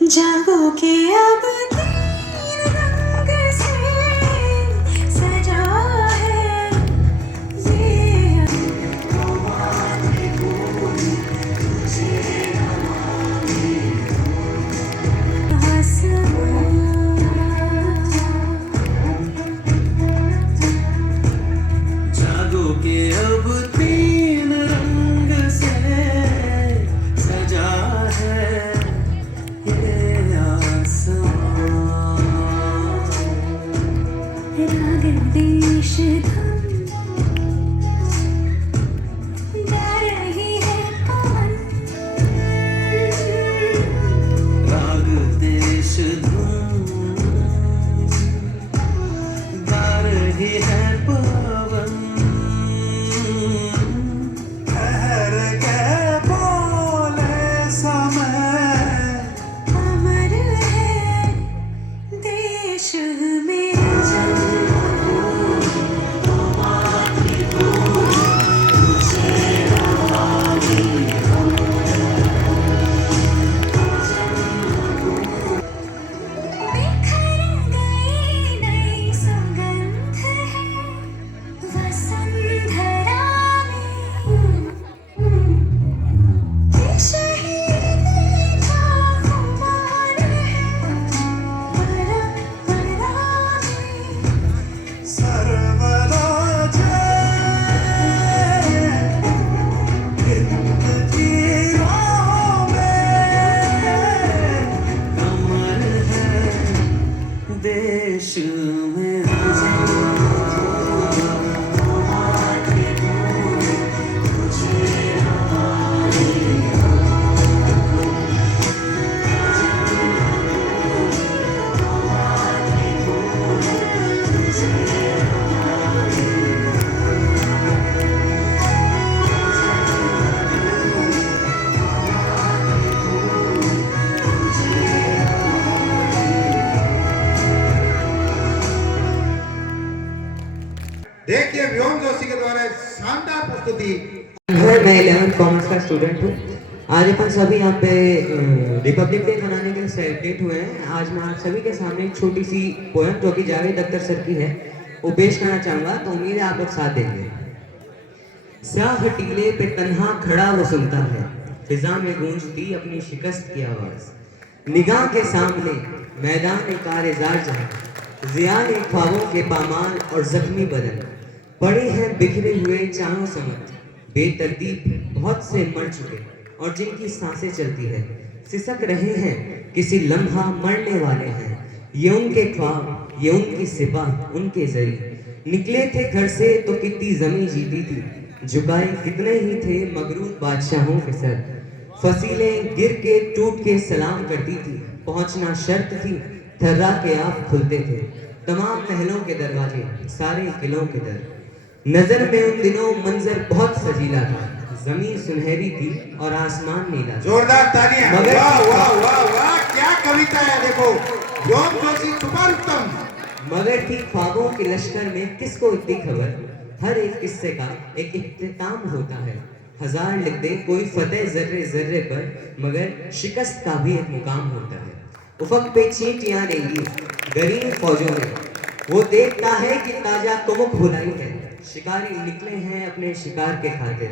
जागो के अब तीन रंग से सजा है ये जागो के अब तीन रंग से सजा है ये आसमां। राग देश धम गा रही है पवन राग देश धूम गा रही है पवन। ठहर के बोले समय अमर है देश मेरा बिखर गई नई सुगंध है वसुंधरा में ये शहीद का खुमार है परंपरा में सर्वराज की राहों में अमर है देश में देखिए व्योम जोशी के द्वारा शानदार प्रस्तुति है। मैं 11th कॉमर्स का स्टूडेंट हूँ। आज अपन सभी यहाँ पे रिपब्लिक डे मनाने के लिए सेलिब्रेट हुए हैं। आज मैं आप सभी के सामने एक छोटी सी पोएम जो कि जावेद अख्तर सर की है वो पेश करना चाहूँगा, तो उम्मीद है आप लोग साथ देंगे। स्याह टीले पे तन्हा खड़ा वो सुनता है, फिजा में गूंजती अपनी शिकस्त की आवाज़। निगाह के सामने मैदान कारज़ार जहाँ, ज़ियान ख्वाबों के पामाल और जख्मी बदन पड़े हैं बिखरे हुए चारों समत। बेतरतीब बहुत से मर चुके और जिनकी सांसें चलती है, सिसक रहे हैं किसी लम्हा मरने वाले हैं। ये उनके ख्वाब, ये उनकी सिपा, उनके जरिए निकले थे घर से तो कितनी जमी जीती थी, झुकाए कितने ही थे मगरूर बादशाहों के सर। फसीलें गिर के टूट के सलाम करती थी, पहुंचना शर्त थी, थर्रा के आप खुलते थे तमाम महलों के दरवाजे, सारे किलों के दर। नजर में उन दिनों मंजर बहुत सजीला था, जमीन सुनहरी थी और आसमान नीला। जोरदार तालियां। मगर वाह वाह वाह वाह, क्या कविता है। देखो व्योम जोशी सुपर उत्तम। मगर थी ख्वाबों के लश्कर में किसको इतनी खबर, हर एक किस्से का एक इख्तिताम होता है। हजार लिख दे कोई फतेह जर्रे जर्रे पर, मगर शिकस्त का भी एक मुकाम होता है। उफक पे चींटियां रहेंगी गरीब फौजों में, वो देखता है कि ताजा कुमुक भुलाई है। शिकारी निकले हैं अपने शिकार के खातिर,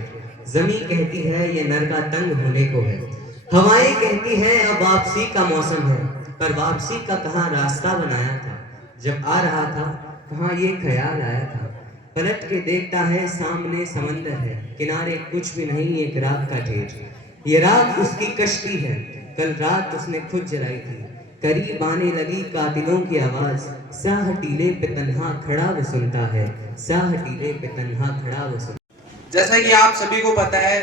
जमीन कहती है ये नरका तंग होने को है। हवाएं कहती है अब वापसी का मौसम है, पर वापसी का कहाँ रास्ता बनाया था। जब आ रहा था कहाँ ये ख्याल आया था। पलट के देखता है सामने समंदर है, किनारे कुछ भी नहीं एक रात का ढेर। ये रात उसकी कश्ती है, कल रात उसने खुद जलाई थी। करीब आने लगी कातिलों की आवाज, स्याह टीले पे तन्हा खड़ा वो सुनता है, स्याह टीले पे तन्हा खड़ा वो सुनता है। जैसा कि आप सभी को पता है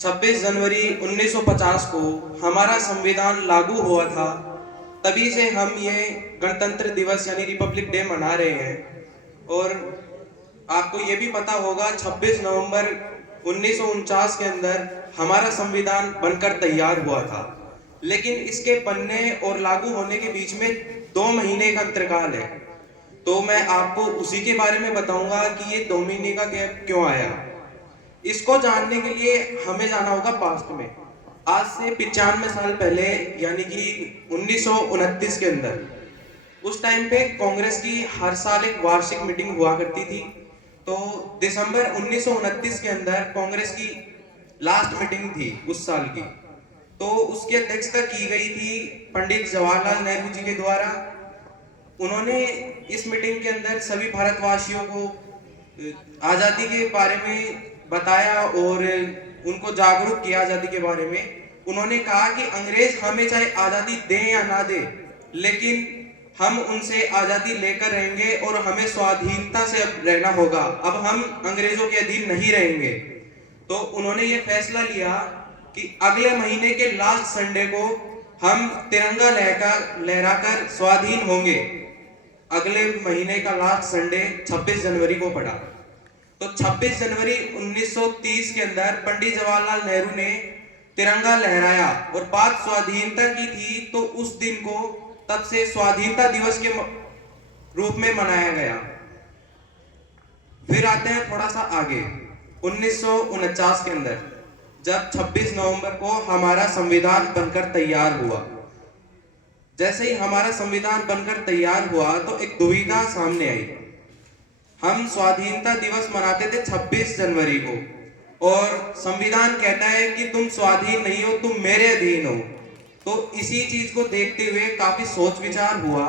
26 जनवरी 1950 को हमारा संविधान लागू हुआ था। तभी से हम ये गणतंत्र दिवस यानी रिपब्लिक डे मना रहे हैं। और आपको ये भी पता होगा 26 नवंबर 1949 के अंदर हमारा संविधान बनकर तैयार हुआ था, लेकिन इसके बनने और लागू होने के बीच में 2 महीने का अंतराल है। तो मैं आपको उसी के बारे में बताऊंगा कि ये 2 महीने का गैप क्यों आया। इसको जानने के लिए हमें जाना होगा पास्ट में। आज से 95 साल पहले यानी कि 1929 के अंदर, उस टाइम पे कांग्रेस की हर साल एक वार्षिक मीटिंग हुआ करती थी। तो दिसंबर 1929 के अंदर कांग्रेस की लास्ट मीटिंग थी उस साल की। तो उसकी अध्यक्षता की गई थी पंडित जवाहरलाल नेहरू जी के द्वारा। उन्होंने इस मीटिंग के अंदर सभी भारतवासियों को आज़ादी के बारे में बताया और उनको जागरूक किया आज़ादी के बारे में। उन्होंने कहा कि अंग्रेज हमें चाहे आज़ादी दें या ना दें, लेकिन हम उनसे आज़ादी लेकर रहेंगे और हमें स्वाधीनता से अब रहना होगा। अब हम अंग्रेजों के अधीन नहीं रहेंगे। तो उन्होंने ये फैसला लिया कि अगले महीने के लास्ट संडे को हम तिरंगा लहराकर स्वाधीन होंगे। अगले महीने का लास्ट संडे 26 जनवरी को पड़ा। तो 26 जनवरी 1930 के अंदर पंडित जवाहरलाल नेहरू ने तिरंगा लहराया और बात स्वाधीनता की थी। तो उस दिन को तब से स्वाधीनता दिवस के रूप में मनाया गया। फिर आते हैं थोड़ा सा आगे 1949 के अंदर, जब 26 नवंबर को हमारा संविधान बनकर तैयार हुआ। जैसे ही हमारा संविधान बनकर तैयार हुआ तो एक दुविधा सामने आई। हम स्वाधीनता दिवस मनाते थे 26 जनवरी को, और संविधान कहता है कि तुम स्वाधीन नहीं हो, तुम मेरे अधीन हो। तो इसी चीज को देखते हुए काफी सोच विचार हुआ।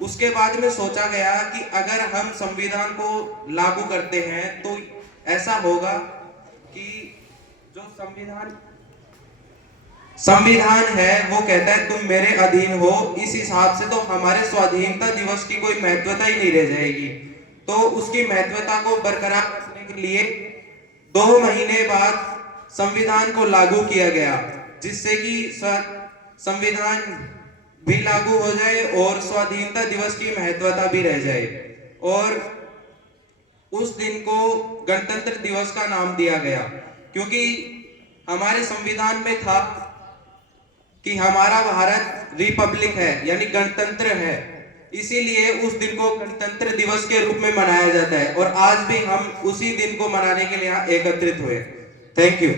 उसके बाद में सोचा गया कि अगर हम संविधान को लागू करते हैं तो ऐसा होगा कि जो संविधान है वो कहता है तुम मेरे अधीन हो। इस हिसाब से तो हमारे स्वाधीनता दिवस की कोई महत्वता ही नहीं रह जाएगी। तो उसकी महत्वता को बरकरार रखने के लिए 2 महीने बाद संविधान को लागू किया गया, जिससे कि संविधान भी लागू हो जाए और स्वाधीनता दिवस की महत्वता भी रह जाए। और उस दिन को गणतंत्र दिवस का नाम दिया गया, क्योंकि हमारे संविधान में था कि हमारा भारत रिपब्लिक है यानी गणतंत्र है। इसीलिए उस दिन को गणतंत्र दिवस के रूप में मनाया जाता है और आज भी हम उसी दिन को मनाने के लिए यहाँ एकत्रित हुए। Thank you.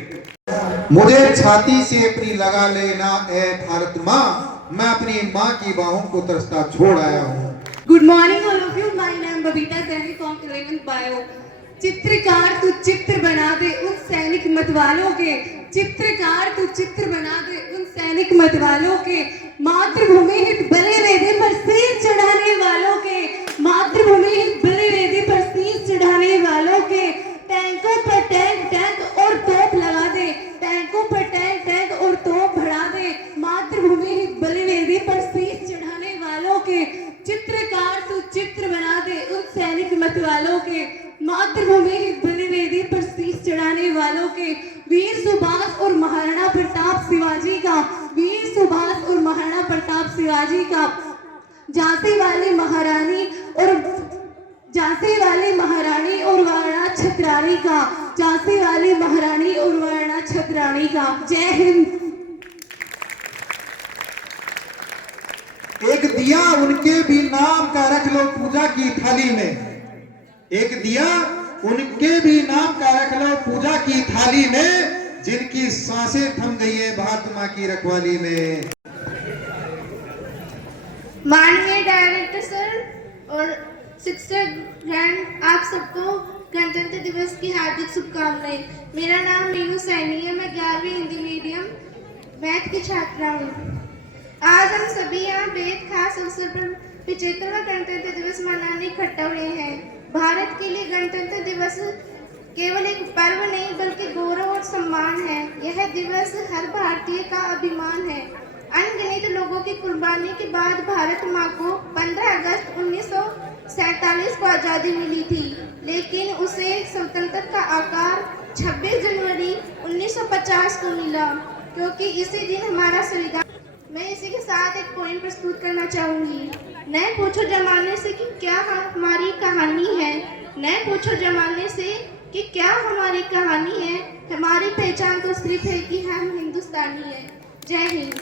मुझे छाती से अपनी लगा लेना ए भारत माँ, मैं अपनी माँ की बाहों को तरसता छोड़ आया हूँ। Good morning all of you, my name Babita Saini from 11th bio. चित्रकार तू चित्र बना दे उन सैनिक मत वालों के, चित्रकार तू चित्र बना दे उन सैनिक मत वालों के, मातृभूमि हित बले वेदे पर शीश चढ़ाने वालों के, मातृभूमि हित बले वेदे पर शीश चढ़ाने वालों के। टैंकों पर टैंक टैंक और तोप लगा दे, टैंकों पर टैंक टैंक और तोप बढ़ा दे, मातृभूमि हित बले वेदे पर शीश चढ़ाने वालों के। चित्रकार तू चित्र बना दे उन सैनिक मत वालों के, मातृभूमि हित बले वेदे पर शीश चढ़ाने वालों के। वीर सुभाष और महाराणा प्रताप शिवाजी का, वीर सुभाष और महाराणा प्रताप शिवाजी का, झांसी वाली महारानी और वारणा छत्राणी का, झांसी वाली महारानी और वारणा छत्राणी का। जय हिंद। एक दिया उनके भी नाम का रख लो पूजा की थाली में, एक दिया उनके भी नाम का रख लो पूजा की थाली में, जिनकी सांसें थम गई है भारत माँ की रखवाली में। माननीय डायरेक्टर सर और शिक्षक ग्रैंड, आप सबको गणतंत्र दिवस की हार्दिक शुभकामनाएं। मेरा नाम मीनू सैनी है, मैं 11वीं हिंदी मीडियम मैथ की छात्रा हूँ। आज हम सभी यहाँ बेहद खास अवसर पर 75वां गणतंत्र दिवस मनाने इकट्ठा हुए हैं। भारत के लिए गणतंत्र दिवस केवल एक पर्व नहीं बल्कि गौरव और सम्मान है। यह दिवस हर भारतीय का अभिमान है। अनगिनत लोगों की कुर्बानी के बाद भारत माँ को 15 अगस्त 1947 को आज़ादी मिली थी, लेकिन उसे स्वतंत्रता का आकार 26 जनवरी 1950 को मिला, क्योंकि इसी दिन हमारा संविधान। मैं इसी के साथ एक पोइम प्रस्तुत करना चाहूँगी। न पूछो जमाने से कि क्या हमारी कहानी है, न पूछो जमाने से कि क्या हमारी कहानी है, हमारी पहचान तो सिर्फ है कि हम हिंदुस्तानी हैं। जय हिंद।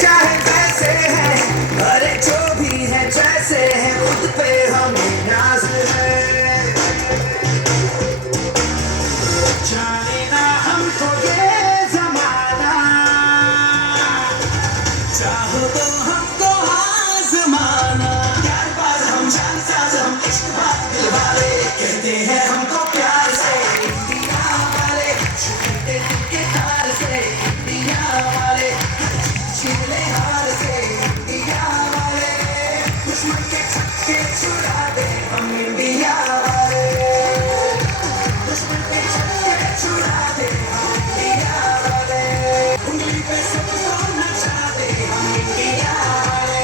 चाहे कैसे है, अरे जो भी है जैसे है, खुद पे हमें नाज है। जाने ना हमको ये जमाना, चाहो तो हमको आजमाना। यार बाज हम जान साज हम इश्क बात दिल वाले, कहते हैं हमको प्यार से इंडिया वाले, छूटे के तार से इंडिया वाले, चिल्ले हार से इंडिया वाले, दुश्मन के छक्के छुड़ा दे हम इंडिया वाले, दुश्मन के छक्के छुड़ा दे हम इंडिया वाले, उंगली पे सबको नचा दे हम इंडिया वाले।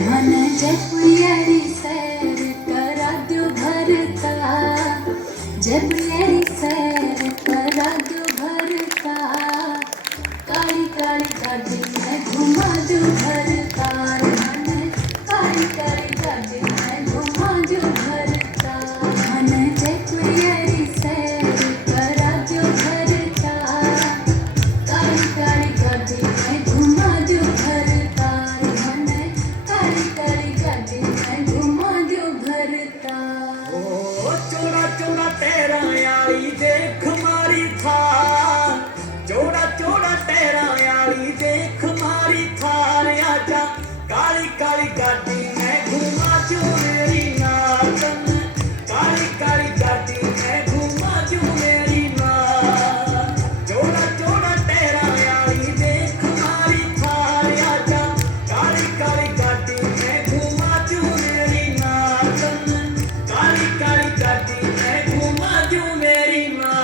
मन जयपुरी सैर करा दो भरता, जयपुरी सैर करा दो भरता, काली काली गाड़ी में घुमा दो भरता, मन काली काली गाड़ी में घुमा दो भरता, मन जयपुरी सैर करा दो भरता, काली काली गाड़ी में घुमा दो भरता, मन काली काली गाड़ी में घुमा दो भरता। ओ चोरा चोरा तेरा यारी देख मारी थार, चोरा चोरा तेरा यारी देख मारी थार, आजा काली काली गाड़ी में घुमा जो मेरी नाचन, काली काली गाड़ी में घुमा जो मेरी नाच, चोरा चोरा तेरा यारी देख मारी थार, आजा काली काली गाड़ी में घुमा जो मेरी नाचन, काली काली गाड़ी में घुमा जो मेरी नाच।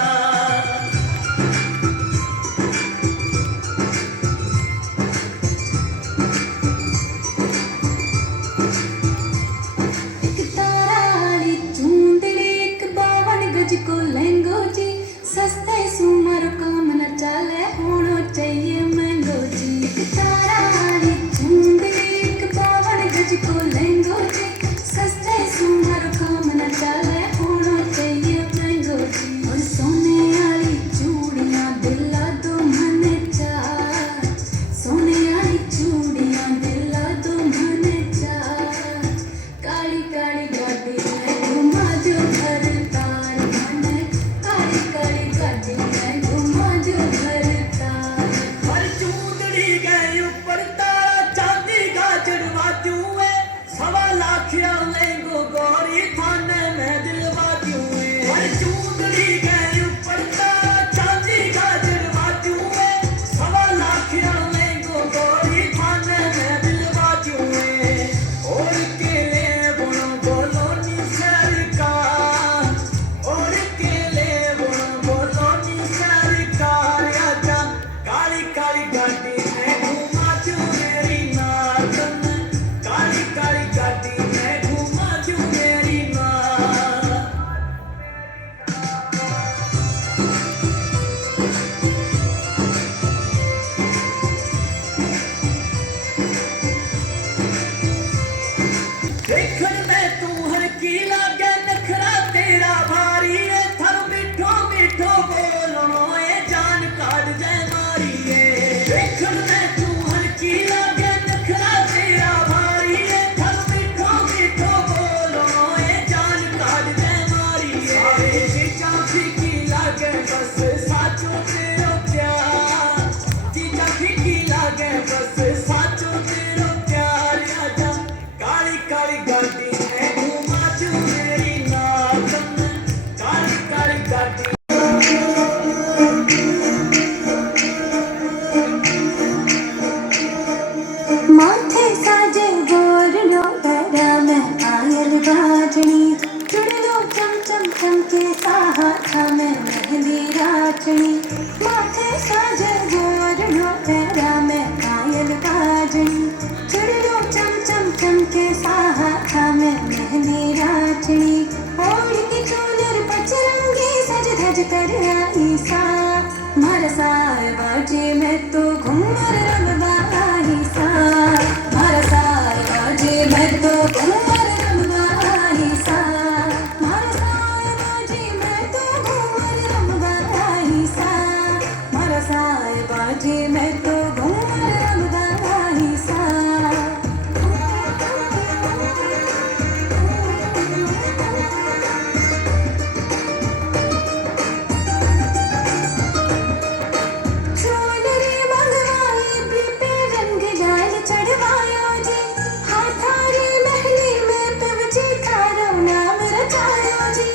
कर आई सा मारा साए बाजे मैं तो घूमर रमदा आई सा मारा साए बाजे मैं तो घूमर रमदा आई सा मारा साए बाजे मैं तो घूमर रमदा आई सा मारा साए बाजे मैं तो घूमर रमदा आई सा चोनरी मंगवाई पीपे रंग लाल चढ़वाया जी हाथारी महली में पवजी थारो नाम रचाया जी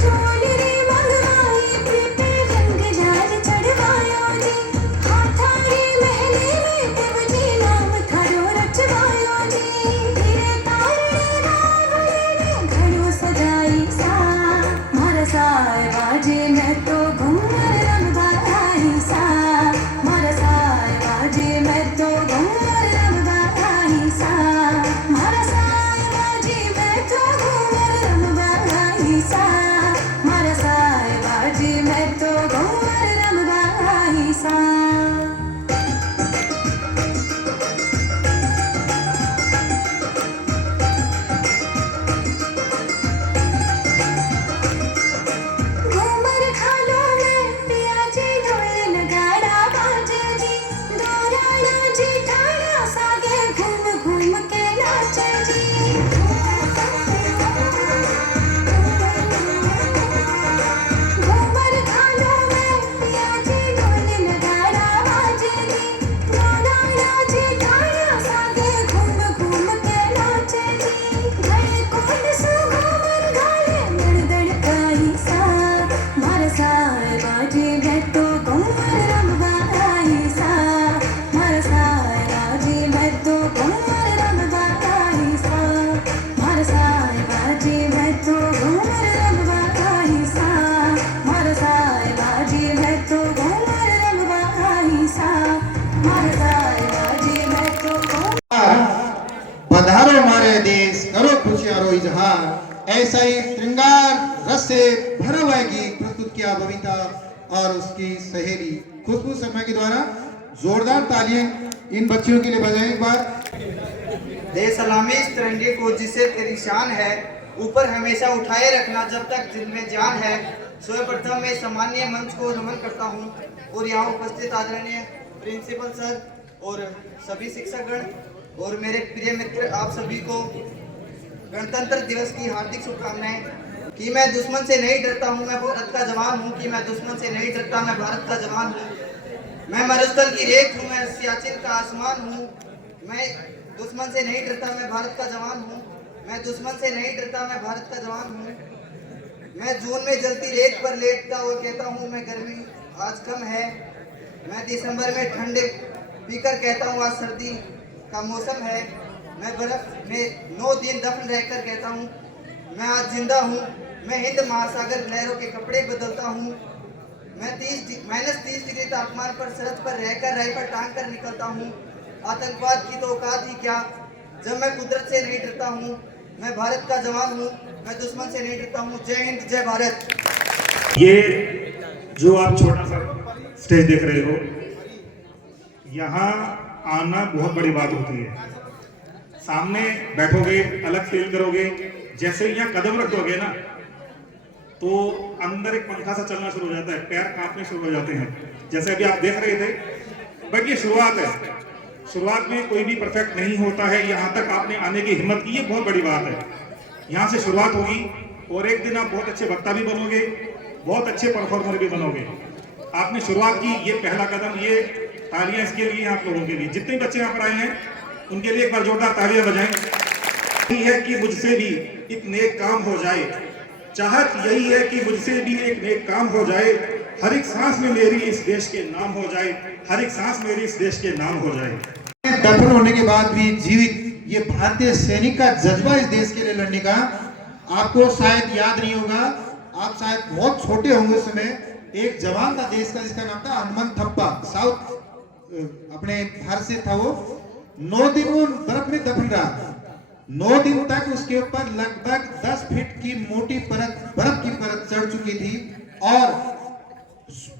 चोनरी मंगवाई पीपे रंग लाल चढ़वाया जी हाथारी महली में पवजी नाम थारो रचवाया जी तेरे तारे रावले में घड़ो सजाई सा मारा साए बाजे मैं तो घूमर रमदा आई सा मारा साए बाजे मैं तो घूमर रमदा आई सा मारा साए बाजे मैं तो घूमर रमदा आई सा मारा साए बाजे मैं तो घूमर रमदा आई सा घूमर खालो में पियाजी ढोल नगाड़ा बाजे जी दोराना जी ठाड़ा सागे घूम घूम के नाचे जी घूमर खालो में पियाजी ढोल नगाड़ा बाजे जी दोराना जी ठाड़ा सागे घूम घूम के नाचे जी घड़े कोल सो घूमर घाले दड़ काई सा मारा साए बाजे मैं तो घूमर रमदा आई सा मारा साए बाजे मैं तो घूमर रमदा आई सा मारा साए बाजे मैं तो घूमर रमदा आई सा मारा साए बाजे मैं तो घूमर रमदा आई सा मारा साए बाजे मैं तो पधारो मारे देश करो खुशियारो इजहार ऐसा ही श्रृंगार रस से भरा हुआ गीत प्रस्तुत किया बबीता और उसकी सहेली खुशबू शर्मा के द्वारा। जोरदार तालियां इन बच्चियों के लिए बजाएं एक बार। दे सलामी इस तिरंगे को जिसे तेरी शान है ऊपर हमेशा उठाए रखना जब तक दिल में जान है। सर्वप्रथम मैं सम्मानीय मंच को नमन करता हूं और यहाँ उपस्थित आदरणीय प्रिंसिपल सर और सभी शिक्षकगण और मेरे प्रिय मित्र आप सभी को गणतंत्र दिवस की हार्दिक शुभकामनाएं। कि मैं दुश्मन से नहीं डरता हूं, मैं भारत का जवान हूं। कि मैं दुश्मन से नहीं डरता, मैं भारत का जवान हूं। मैं मरुस्थल की रेत हूं, मैं सियाचिन का आसमान हूं। मैं दुश्मन से नहीं डरता, मैं भारत का जवान हूं। मैं दुश्मन से नहीं डरता, मैं भारत का जवान हूं। मैं जून में जलती रेत पर लेटता और कहता हूं मैं गर्मी आज कम है। मैं दिसंबर में ठंडे पीकर कहता हूं आज सर्दी का मौसम है। मैं बर्फ में 9 दिन दफन रहकर कहता हूँ मैं आज जिंदा हूँ। मैं हिंद महासागर लहरों के कपड़े बदलता हूँ। मैं -30 डिग्री तापमान पर सरहद पर रहकर राइफल टांग कर निकलता हूँ। आतंकवाद की तो औकात ही क्या, जब मैं कुदरत से नहीं डरता हूँ। मैं भारत का जवान हूँ, मैं दुश्मन से नहीं डरता हूँ। जय हिंद, जय भारत। ये जो आप छोटा सा स्टेज देख रहे हो, यहाँ आना बहुत बड़ी बात होती है। सामने बैठोगे, अलग फील करोगे। जैसे ही यहाँ कदम रखोगे ना तो अंदर एक पंखा सा चलना शुरू हो जाता है, पैर कांपने शुरू हो जाते हैं, जैसे अभी आप देख रहे थे। बट ये शुरुआत है, शुरुआत में कोई भी परफेक्ट नहीं होता है। यहाँ तक आपने आने की हिम्मत की, ये बहुत बड़ी बात है। यहाँ से शुरुआत होगी और एक दिन आप बहुत अच्छे वक्ता भी बनोगे, बहुत अच्छे परफॉर्मर भी बनोगे। आपने शुरुआत की, ये पहला कदम, ये तालियां इसके लिए, आप लोगों के लिए, जितने बच्चे यहाँ पर आए हैं उनके लिए एक बार जोरदार तालियां बजाएं। यही है कि मुझसे भी एक नेक काम हो जाए, चाहत यही है कि मुझसे भी एक नेक काम हो जाए। हर एक सांस में मेरी इस देश के नाम हो जाए, हर एक सांस मेरी इस देश के नाम हो जाए। दफन होने के बाद भी जीवित ये भारतीय सैनिक का जज्बा इस देश के लिए लड़ने का, आपको शायद याद नहीं होगा, आप शायद बहुत छोटे होंगे उस समय। एक जवान था देश का जिसका नाम था हनुमंत थप्पा, साउथ अपने भारत से था। वो 9 दिन वो बर्फ में दफन रहा 9 दिन तक उसके ऊपर लगभग 10 फीट की मोटी परत, बर्फ की परत चढ़ चुकी थी और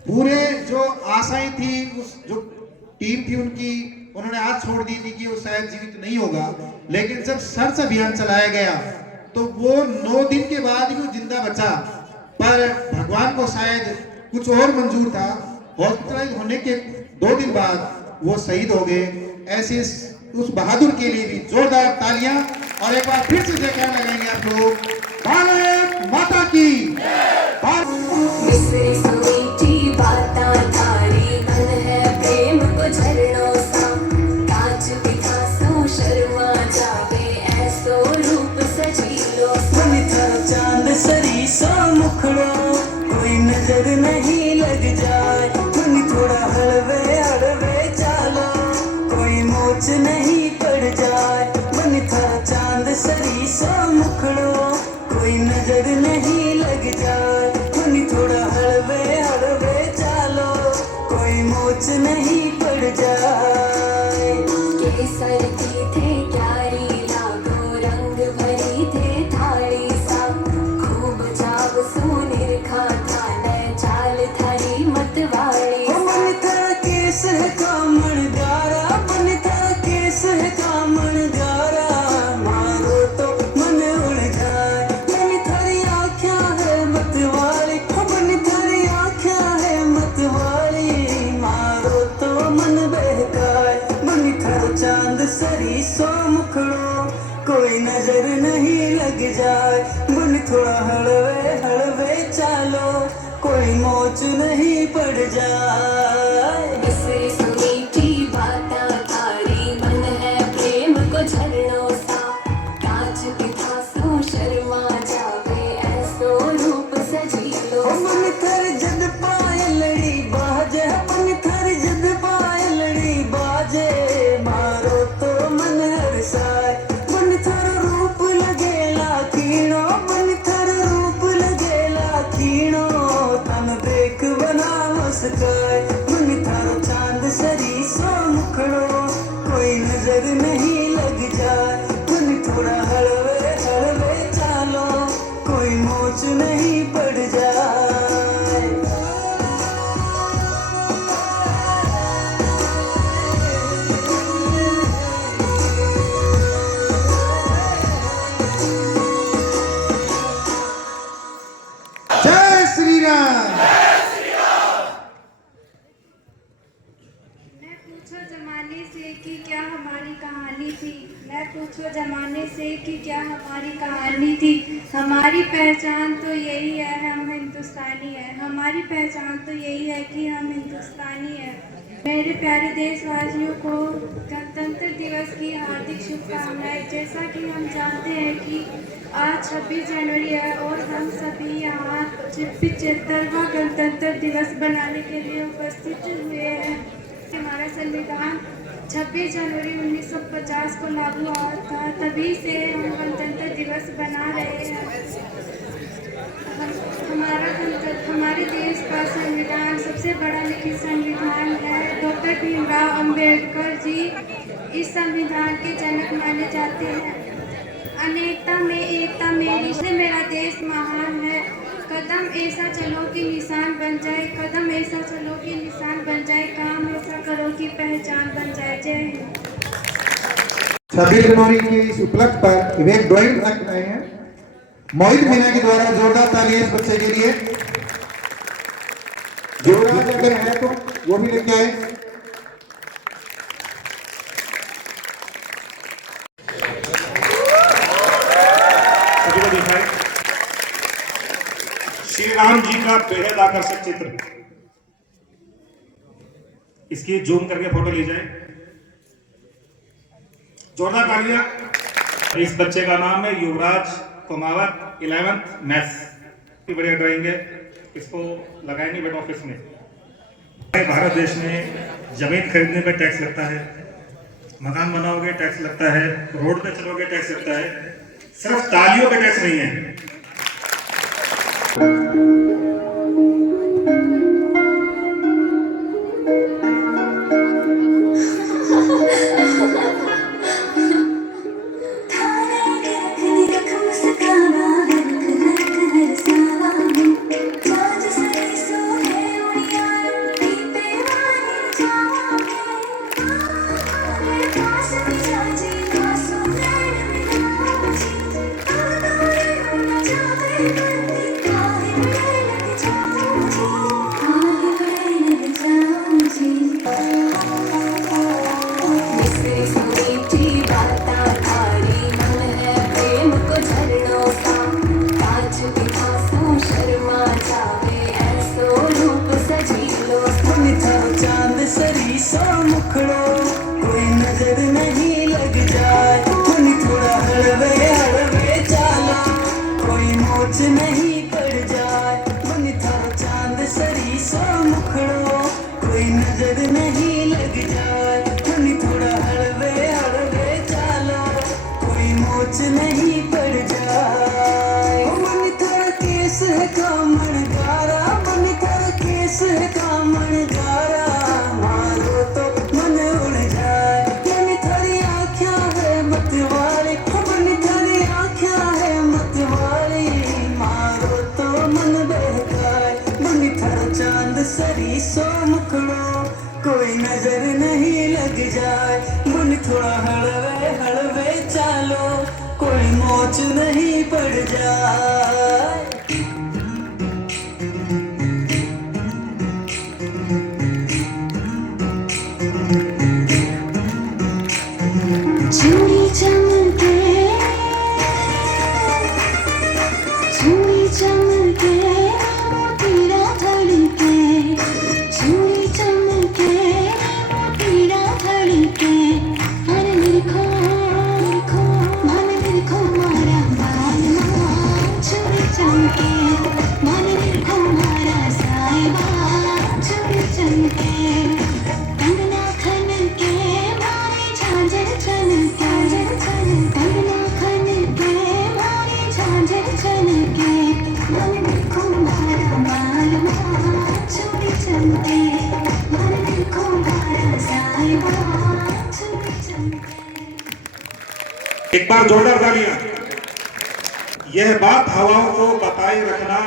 पूरे जो आशाएं थी, उस जो टीम थी उनकी, उन्होंने आज छोड़ दी थी कि वो शायद जीवित नहीं होगा। लेकिन जब सर्च अभियान चलाया गया तो वो 9 दिन के बाद ही वो जिंदा बचा, पर भगवान को शायद कुछ और मंजूर था। हॉस्पिटलाइज होने के 2 दिन बाद वो शहीद हो गए। ऐसे उस बहादुर के लिए भी जोरदार तालियां और एक बार फिर से जयकार लगाएंगे आप लोग। भारत माता की। मिसरी सुमीठी बाता थारी मन है प्रेम को झरणों सा, कांच पिकासो शर्मा जावे ऐसो रूप सजीलो सा। चांद सरी सा मुखड़ो कोई नजर नहीं लग जाए, मन थोड़ा हलवे हलवे चालो कोई मोच नहीं पड़ जाए। मन था चांद सरी सा मुखड़ो कोई नजर नहीं लग जाए, मन थोड़ा हलवे हलवे चालो कोई मोच नहीं पड़ जाए। केसर की थे क्यारी लागो रंग भरी थे थाली सा, खूब जाव सुनिर खाता न चाल थारी मतवाली सा। मन था केस का मणदारा, मन था केस का मणदारा, मारो तो मन उड़ जाए। मन थारी आँखियाँ है मतवाली, मन थारी आँखियाँ है मतवाली, मारो तो मन बहकाए। मन थारो चांद सरी सो मुखड़ो कोई नजर नहीं लग जाए, मन थोड़ा हलवे हलवे चालो कोई मोच नहीं पड़ जाए। मिसरी सुमीठी बाता थारी मन है प्रेम को झरणों सा, कांच पिकासो शर्मा जावे ऐसो रूप सजीलो सा। मन थर जद पायलड़ी बाजे, मन थर जद पायलड़ी बाजे, मारो तो मन हरसाए। मन थर रूप लगेला खीणो, मन थर रूप लगेला खीणो, तन देख बना मुस्काए। मन थारो चांद सरी सो मुखड़ो कोई नजर नहीं लग जाए, मन थोड़ा हलवे हलवे चालो कोई मोच नहीं पड़ जाए। जय श्री राम। मैं पूछो जमाने से कि क्या हमारी कहानी थी, मैं पूछो जमाने से कि क्या हमारी कहानी थी। हमारी पहचान तो यही है हम हिंदुस्तानी हैं, हमारी पहचान तो यही है कि हम हिंदुस्तानी हैं। मेरे प्यारे देशवासियों को गणतंत्र दिवस की हार्दिक शुभकामनाएं। जैसा कि हम जानते हैं कि आज 26 जनवरी है और हम सभी यहाँ 75वां गणतंत्र दिवस बनाने के लिए उपस्थित हुए हैं। हमारा संविधान 26 जनवरी 1950 को लागू हुआ था, तभी से हम गणतंत्र दिवस बना रहे हैं। हमारे देश का संविधान सबसे पढ़ा लिखित संविधान है। डॉक्टर भीमराव अंबेडकर जी इस संविधान के जनक माने जाते हैं। अनेकता में एकता मेरी से मेरा देश महान है। कदम ऐसा चलो कि निशान बन जाए, कदम ऐसा चलो कि निशान बन जाए, काम ऐसा करो कि पहचान बन जाए। जय हिंद। 26 जनवरी के इस उपलक्ष्य पर एक ड्राइंग रख रहे हैं मोहित मीना के द्वारा। जोरदार तालियां इस बच्चे के लिए। युवराज अगर है तो वो भी लेके आए। सभी को दिखाए श्री राम जी का बेहद आकर्षक चित्र। इसकी जूम करके फोटो ली जाए। जोरदार तालियां। इस बच्चे का नाम है युवराज कुमावत, 11th मैथ्स की बढ़िया ड्राइंग है। इसको लगाएंगे बेट ऑफिस में। भारत देश में जमीन खरीदने पे टैक्स लगता है, मकान बनाओगे टैक्स लगता है, रोड पे चलोगे टैक्स लगता है, सिर्फ तालियों पे टैक्स नहीं है। थाने थारो चांद सरी सो मुखड़ो कोई नजर नहीं लग जाए मन थोड़ा हलवे हलवे चालो कोई मोच नहीं पड़ जाए मन थारो चांद सरी सो मुखड़ो कोई नजर नहीं लग जाए मन थोड़ा हलवे हलवे चालो कोई मोच नहीं पड़ जाए मन थोड़ा केस है कामण गारा मन थोड़ा केस है कामण गारा मारो तो मन उड़ जाए मन थारी आँखियाँ है मत वाली मन थारी आँखियाँ है मत वाली मारो तो मन बहकाए मन थारा चांद सरी सो मुखड़ो कोई नजर नहीं लग जाए मन थोड़ा हलवे हलवे चालो कोई मोच नहीं पड़ जाए चूड़ी चमके चूड़ी चमके मोतीरा धड़के चूड़ी चमके मोतीरा धड़के मन निरखो निरखो मन निरखो मारा बालमा चूड़ी चमके मन निरखो मारा साहिबा चूड़ी चमके कंगना खनके मारे झांझर छनके कंगना खनके मारे झांझर छनके मन निरखो मारा बालमा चूड़ी चमके मन निरखो मारा साहिबा चूड़ी चमके। एक बार जोरदार तालियां। यह बात हवाओं को बताए रखना,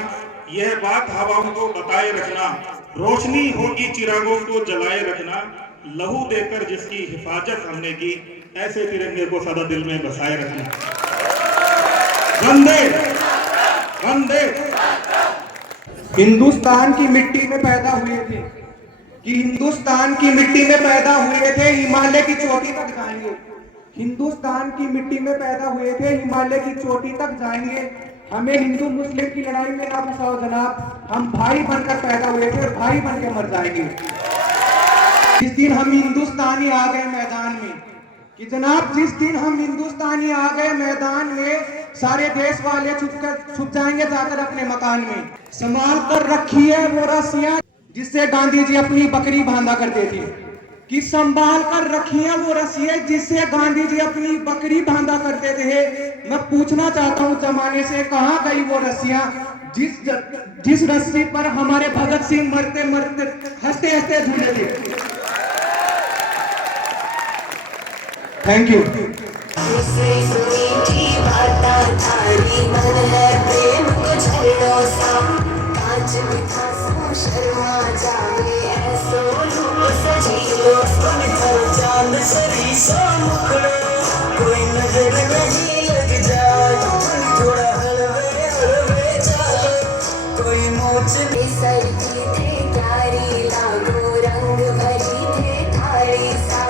यह बात हवाओं को बताए रखना, रोशनी होगी चिरागों को जलाए रखना, लहू देकर जिसकी हिफाजत हमने की, ऐसे तिरंगे को सदा दिल में बसाए रखना। वंदे वंदे। हिंदुस्तान की मिट्टी में पैदा हुए थे कि हिंदुस्तान की मिट्टी में पैदा हुए थे हिमालय की चोटी तक जाएंगे। हिंदुस्तान की मिट्टी में पैदा हुए थे हिमालय की चोटी तक जाएंगे। हमें हिंदू मुस्लिम की लड़ाई में ना फंसाओ जनाब, हम भाई बनकर पैदा हुए थे और भाई बन के मर जाएंगे। जिस दिन हम हिंदुस्तानी आ गए मैदान में, कि जनाब जिस दिन हम हिंदुस्तानी आ गए मैदान में, सारे देश वाले छुप जाएंगे जाकर अपने मकान में। संभाल कर रखी है वो रस्सियां जिससे गांधी जी अपनी बकरी बांधा करते थे, कि संभाल कर रखी है वो रस्सियां जिससे गांधी जी अपनी बकरी बांधा करते थे। मैं पूछना चाहता हूँ जमाने से कहाँ गई वो रस्सियां जिस रस्सी पर हमारे भगत सिंह मरते मरते हंसते हंसते झूले थे। Thank you. चांद सरी सो मुखड़ो कोई नजर नहीं लग जाए थोड़ा हलवे हलवे चालो कोई मोच सर की थे क्यारी लागो रंग भरी थे थारी सा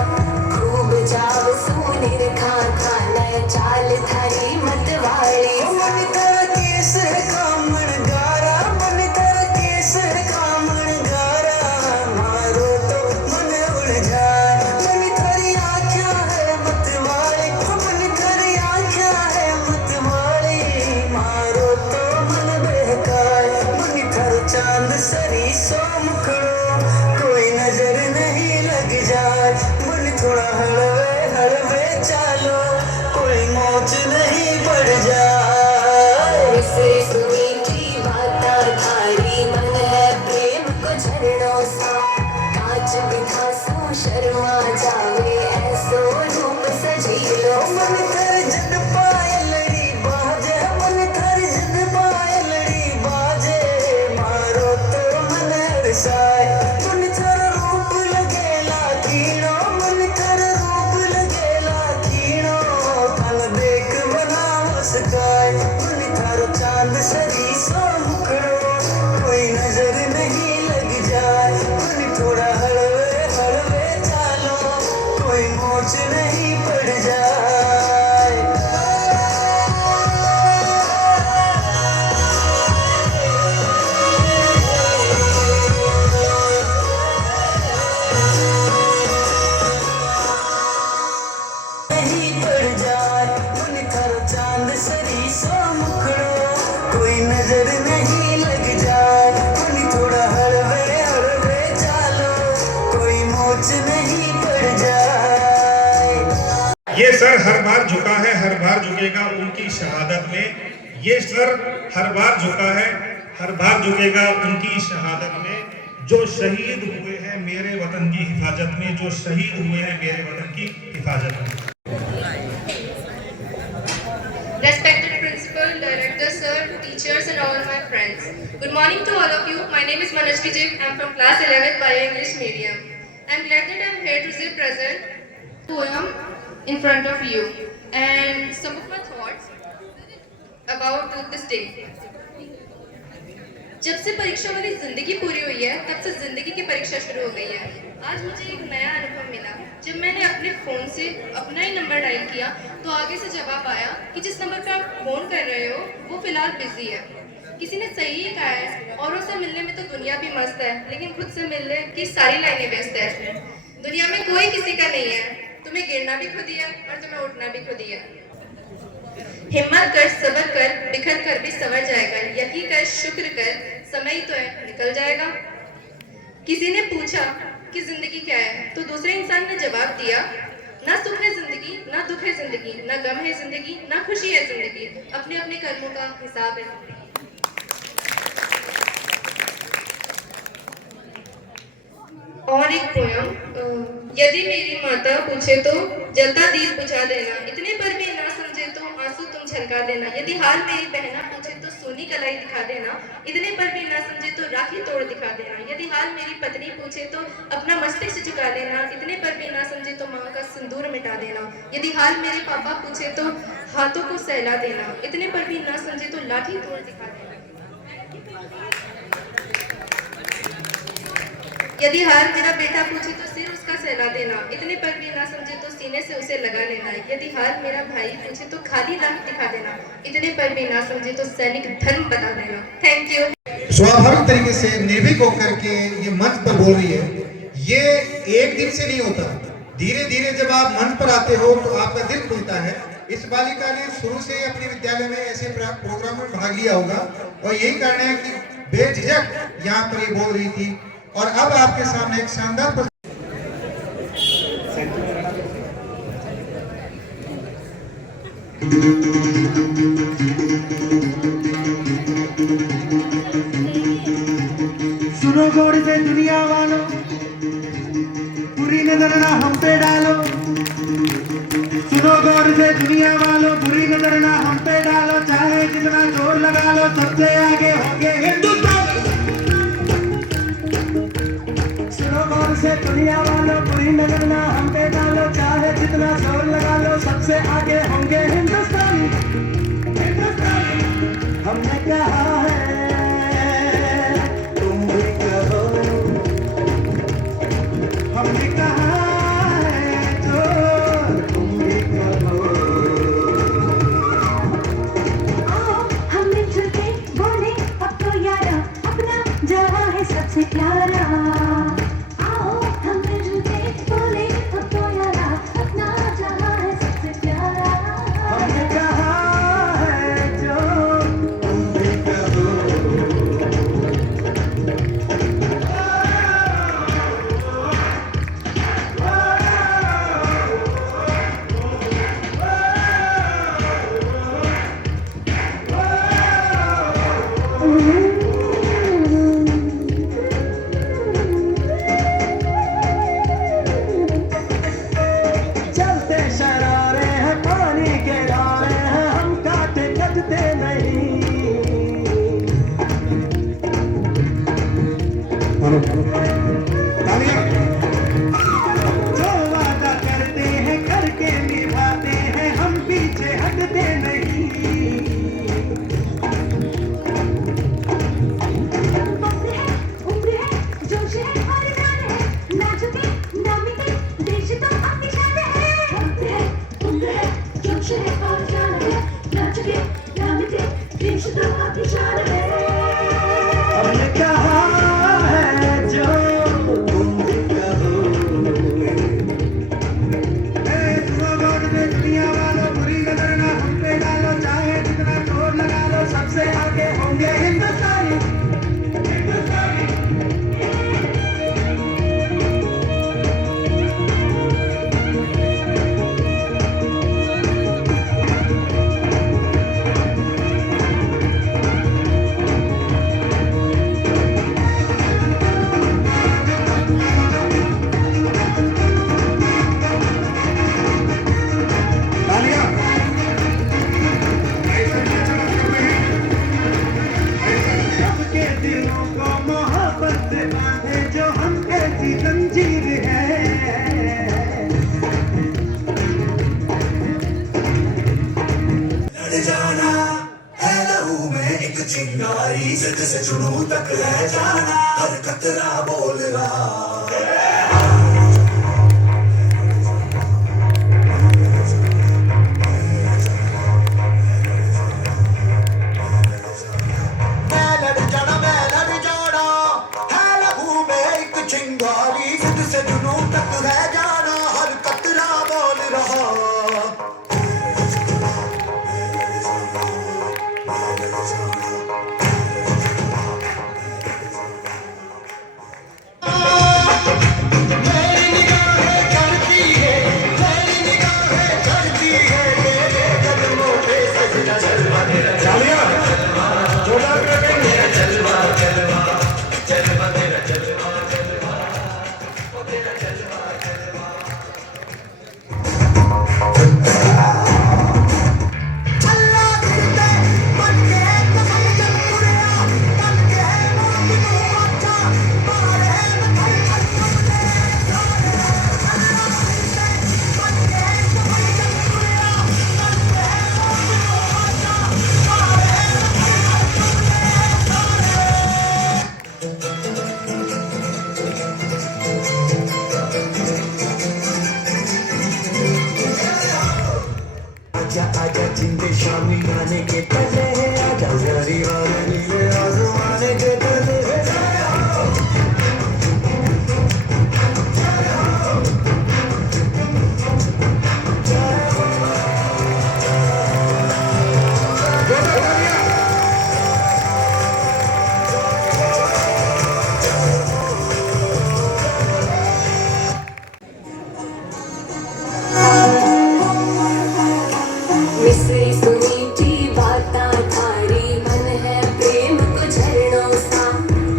खूब जाव सुनीर खा खाना चाल थारी मतवाली मन कर केस कामण गारा मन कर केस कामण गारा मारो तो मन उड़ जाए मन थारी आँखियाँ है मतवाली मन थारी आँखियाँ है मतवाली मारो तो मन बहकाए मन थारो चांद सरी सो मुखड़ो कोई नजर नहीं लग जाए मन थोड़ा हलवे हलवे चालो कोई मोच नहीं पड़ जाए सिर्फ मीठी बाता थारी मन है प्रेम को झरनों सा कांच बिठा सो शर्मा जावे ऐसो रूप सजीलो मन थर जद पाए लड़ी बाजे मन थर जद पाए लड़ी बाजे मारो तो मन हर्षाए मन थर रूप लगेला कीड़ो मन थर रूप लगेला कीड़ो कल देख बना मुस्काए मन थारो चांद सरी सो मुखड़ो कोई नजर नहीं लग जाए मन थोड़ा हलवे हलवे चालो नहीं पड़ जाए उनकर चांद सरी सो मुखड़ो कोई नजर नहीं लग जाए उन थोड़ा हड़बड़े हड़बड़े चालो कोई मोच नहीं पड़ जाए। ये सर हर बार झुका है, हर बार झुकेगा उनकी शहादत में। ये सर हर बार झुका है, हर बार झुकेगा उनकी शहादत में। जो शहीद हुए हैं मेरे वतन की हिफाजत में, जो शहीद हुए हैं मेरे वतन की हिफाजत में। Respected principal, director sir, teachers and all my friends. Good morning to all of you. My name is Manoj Vijay. I am from class 11th Bio English medium. I am glad that I am here to say present poem in front of you and some of my thoughts about this day. जब से परीक्षा वाली जिंदगी पूरी हुई है तब से जिंदगी की परीक्षा शुरू हो गई है। आज मुझे एक नया अनुभव मिला जब मैंने अपने फ़ोन से अपना ही नंबर डायल किया तो आगे से जवाब आया कि जिस नंबर पर आप फ़ोन कर रहे हो वो फ़िलहाल बिजी है। किसी ने सही ही कहा है, औरों से मिलने में तो दुनिया भी मस्त है लेकिन खुद से मिलने की सारी लाइनें व्यस्त है। दुनिया में कोई किसी का नहीं है, तुम्हें गिरना भी खुद ही है और तुम्हें उठना भी खुद ही है। हिम्मत कर, सब्र कर, बिखर कर भी संवर जाएगा। यकीन कर, शुक्र कर, समय तो है निकल जाएगा। किसी ने पूछा कि जिंदगी क्या है तो दूसरे इंसान ने जवाब दिया, ना सुख है जिंदगी, ना दुख है जिंदगी, ना गम है जिंदगी, ना खुशी है जिंदगी, अपने अपने कर्मों का हिसाब है जिंदगी। और एक पोयम, यदि मेरी माता पूछे तो जलता दीप बुझा देना, इतने पर भी ना समझे तो आंसू तुम झलका देना। यदि हाल मेरी बहना पूछे तो सोनी कलाई दिखा देना, इतने पर भी ना समझे तो राखी तोड़ दिखा देना। यदि हाल मेरी पत्नी पूछे तो अपना मस्तिष्क झुका देना, इतने पर भी ना समझे तो मांग का सिंदूर मिटा देना। यदि हाल मेरे पापा पूछे तो हाथों को सहला देना, इतने पर भी ना समझे तो लाठी तोड़ दिखा देना। यदि हाल मेरा बेटा पूछे तो सिर उसका सहला देना, इतने पर भी ना समझे तो सीने से उसे लगा लेना। यदि हाल मेरा भाई पूछे तो खाली राह दिखा देना, इतने पर भी ना समझे तो सैनिक धर्म बता देना। Thank you. स्वाभाविक तरीके से निर्भीक होकर के ये मंच पर बोल रही है, ये एक दिन से नहीं होता। धीरे धीरे जब आप मंच पर आते हो तो आपका दिल खुलता है। इस बालिका ने शुरू से अपने विद्यालय में ऐसे प्रोग्राम में भाग लिया होगा और यही कारण है कि बेझिझक यहाँ पर ये बोल रही थी। और अब आपके सामने एक शानदार सुनो गौर से दुनिया वालों, बुरी नजर ना हम पे डालो। सुनो गौर से दुनिया वालों, बुरी नजर ना हम पे डालो। चाहे जितना जोर लगा लो सबसे आगे होंगे हिंदुस्तान। गौर से दुनिया वालों, बुरी नजर ना हम पे डालो। चाहे जितना जोर लगा लो सबसे आगे होंगे हिंदुस्तानी। हमने कहा है तुम भी कहो, हमने कहा है जो तुम भी कहो। आओ हम मिलजुल के बोले अब तो यारा, अपना जहां है सबसे प्यारा। जिद से जुनून तक ले जाना, हर कतरा बोल रहा। मैं लड़ जाना है लहू में एक चिंगारी, जिद से जुनून तक ले जाना, हर कतरा बोल रहा। मेरी निगाहें करती है, मेरी निगाहें करती है, तेरे कदमों पे सजना जलवा तेरा तालियां जोरदार करें। तेरा जलवा जलवा जलवा तेरा जलवा जलवा तेरा जलवा जलवा। अल्लाह फिरते बन के कसम जब पुरिया, बन के मौत को अच्छा मारे बन तुमने सारे। अल्लाह फिरते बन के कसम जब पुरिया, बन के मौत को अच्छा मारे आजा आजा जिंदे शामी आने के तले है, आजा प्यारी वाले नीले आसमाने के तले है। मिसरी सुनीची बाता थारी, मन है प्रेम को झरणों सा,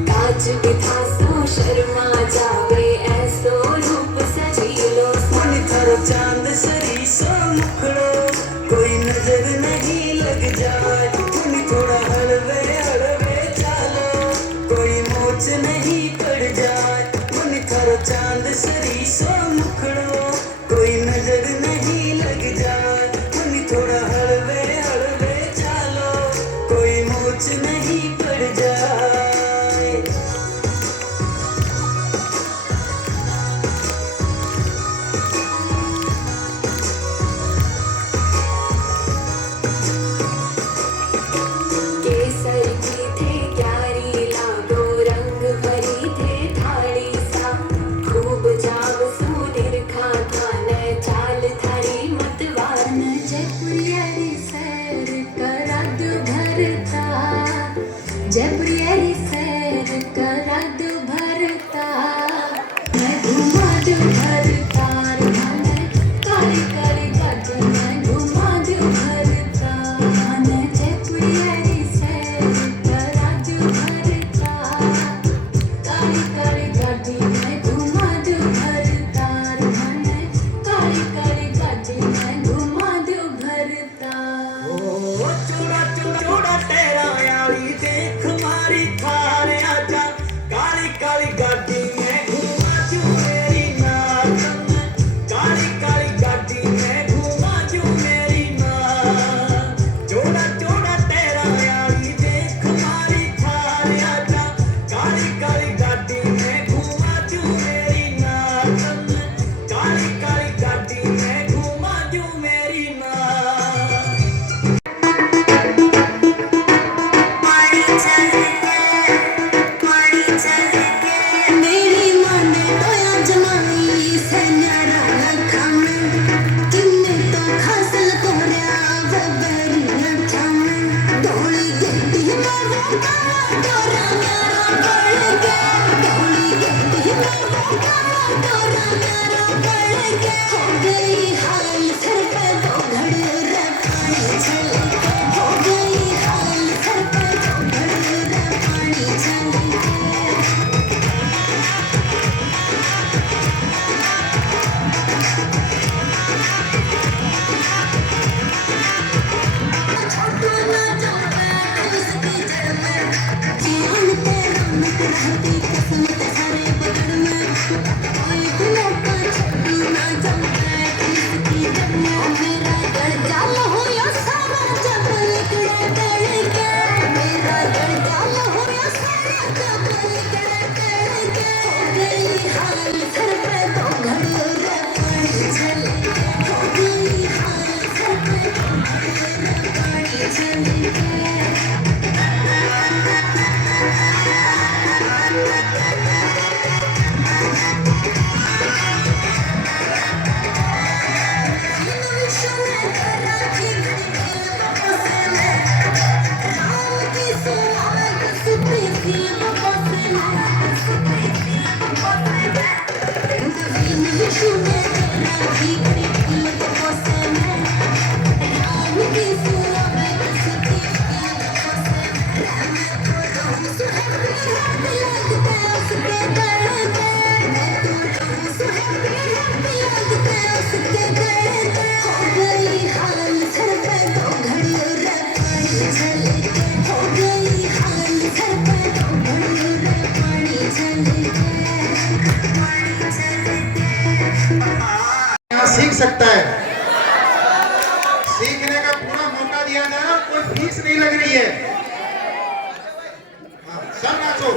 कांच बिथा सो शर्मा जावे, ऐसो रूप सजीलो सा। थारो चांद सरी सो मुखड़ो, कोई नजर नहीं लग जाए, तुम थोड़ा हलवे हलवे चालो, कोई मोच नहीं पड़ जाए। तुम थारो चांद सरी सो मुखड़ो, कोई नजर नहीं लग जाए, तुम थोड़ा हलवे हलवे चालो, कोई मोच नहीं पड़ जाए। केसर की थे क्यारी लागो, रंग भरी थे थाली सा, खूब जाग सूनिर खा थाने, चाल थारी मतवान। जयपुरियारी सैर करा दो भरता, जयपुरियारी सैर करा दो भरता, मैं घुमा दो भरता, मैं काली काली गज मैं घुमा दो भरता, मैं जयपुरियारी सैर करा दो भरता, काली काली गज मैं घुमा दो भरता, मैं काली काली गज मैं घुमा दो भरता। ओ चूड़ा चूड़ा चूड़ा तेरा यारी देख मारी थार, आजा काली काली गाड़ी में घुमा जू मेरी नाच, काली काली गाड़ी में घुमा जू मेरी नाच। चूड़ा चूड़ा तेरा यारी देख मारी थार, आजा काली काली गाड़ी में घुमा जू मेरी नाच, काली काली गाड़ी में घुमा जू मेरी नाच। मेरी माँ ने टोया जमाई से न्यारा रखा में, किन्ने तो खासल तोड़या वो बेरी रखा में, ढोली गेटी में वो काला डोरा न्यारा बढ़ के, ढोली गेटी में वो काला डोरा न्यारा बढ़ के, हो गई हाल सर पे वो घड़ रे पानी छलके, हो गई हाल सर पे वो घड़ रे पानी छलके। छोटू ना जावे उसकी जड़ में, जीवन तेरा मिट रहती किस्मत सारे बगड़ में, कोई गुलाब का छोटू ना जावे सीख सकता है। सीखने का पूरा मौका दिया जा रहा है, कोई फीस नहीं लग रही है। सब नाचो।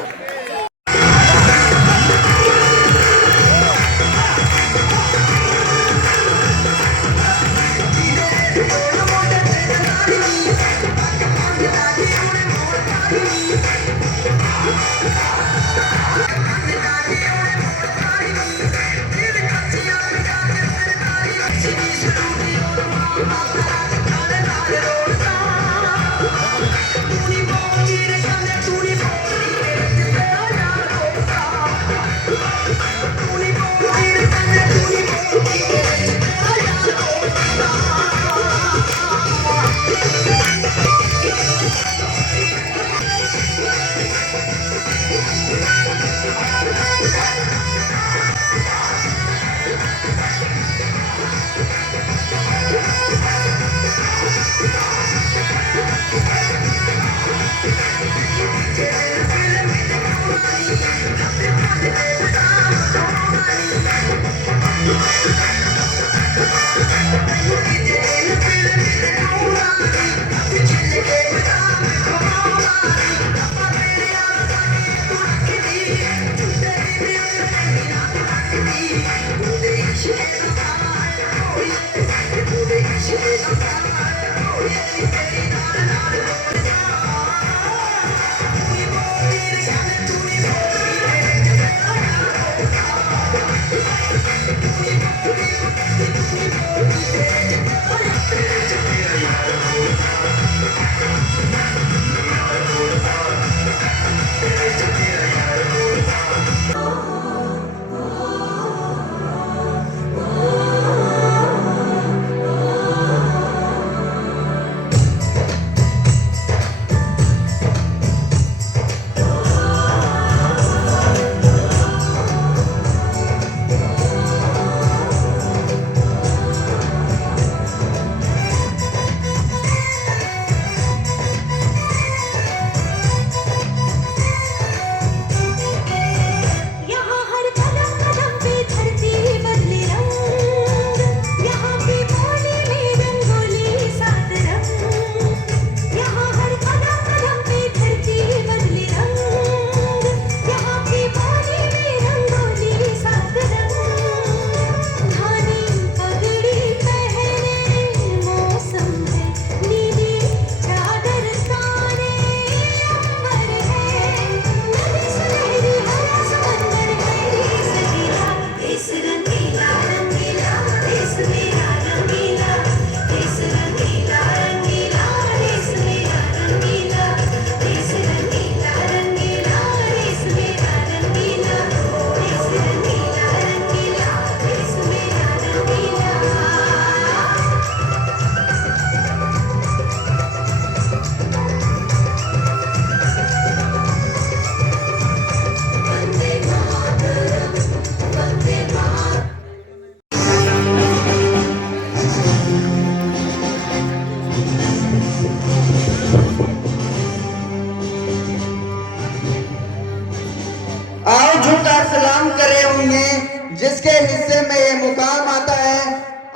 जिसके हिस्से में ये मुकाम आता है,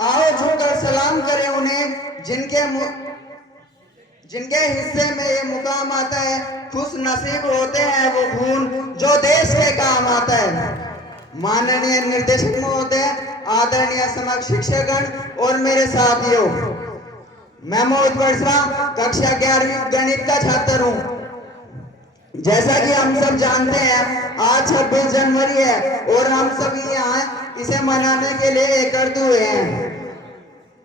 आओ झुककर सलाम करें उन्हें जिनके हिस्से में ये मुकाम आता है। खुश नसीब होते हैं वो खून जो देश के काम आता है। माननीय निर्देशक महोदय, आदरणीय समक्ष शिक्षकगण और मेरे साथियों, मैं मोहित वर्षा कक्षा 11वीं गणित का छात्र हूँ। जैसा कि हम सब जानते हैं, आज 26 जनवरी है और हम सभी यहाँ इसे मनाने के लिए एकत्र हुए हैं।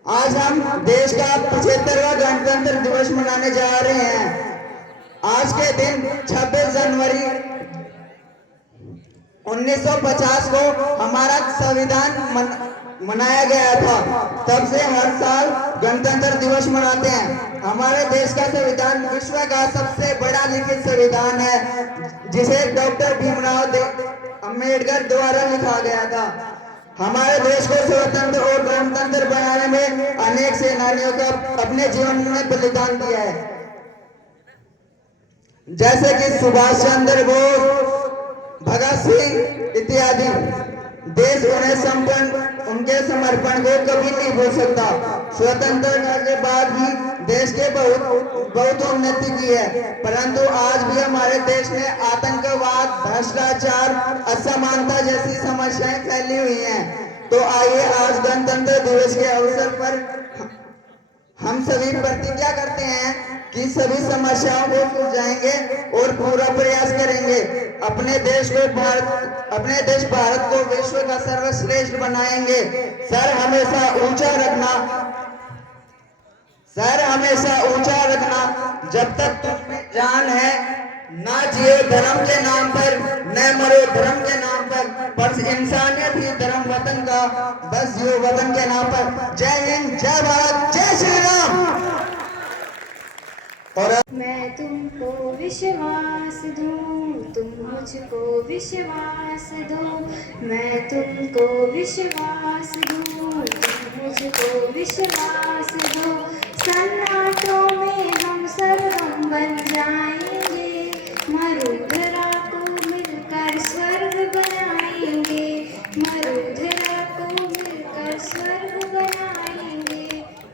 आज हम देश का 75वां गणतंत्र दिवस मनाने जा रहे हैं। आज के दिन 26 जनवरी 1950 को हमारा संविधान मनाया गया था। तब से हर साल गणतंत्र दिवस मनाते हैं। हमारे देश का संविधान विश्व का सबसे बड़ा लिखित संविधान है, जिसे डॉक्टर भीमराव अंबेडकर द्वारा लिखा गया था। हमारे देश को स्वतंत्र और गणतंत्र बनाने में अनेक सेनानियों का अपने जीवन में बलिदान दिया है, जैसे कि सुभाष चंद्र बोस, भगत सिंह इत्यादि। देश उनके समर्पण को कभी नहीं भूल सकता। स्वतंत्रता के बाद भी देश के बहुत उन्नति की है, परंतु आज भी हमारे देश में आतंकवाद, भ्रष्टाचार, असमानता जैसी समस्याएं फैली हुई हैं। तो आइए आज गणतंत्र दिवस के अवसर पर हम सभी प्रतिज्ञा करते हैं कि सभी समस्याओं को सुलझाएंगे और पूरा प्रयास करेंगे। अपने देश भारत को विश्व का सर्वश्रेष्ठ बनाएंगे। सर हमेशा ऊंचा रखना। जब तक तुम जान है, ना जियो धर्म के नाम पर, न मरो धर्म के नाम पर इंसानियत ही धर्म वतन का, बस जियो वतन के नाम पर। जय हिंद, जय भारत, जय श्री राम। और मैं तुमको विश्वास दूं, तुम मुझको विश्वास दो। मैं तुमको विश्वास दूं, तुम मुझको विश्वास दो। सन्नाटों में हम सर्वम बन जाएंगे, मरुधरा को मिलकर स्वर्ग बनाएंगे। मरुधरा को मिलकर स्वर्ग बनाएंगे।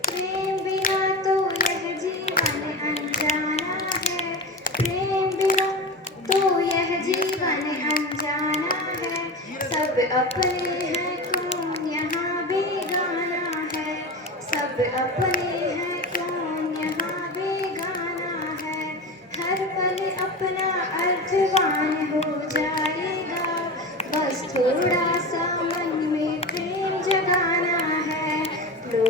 प्रेम बिना तो यह जीवन अनजाना है, प्रेम बिना तो यह जीवन अनजाना है। सब अपने हैं, कौन यहाँ बेगाना है। सब अपने हैं, कौन यहाँ बेगाना है। हर पल अपना अर्थवान हो जाएगा, बस थोड़ा सा मन में प्रेम जगाना है। लो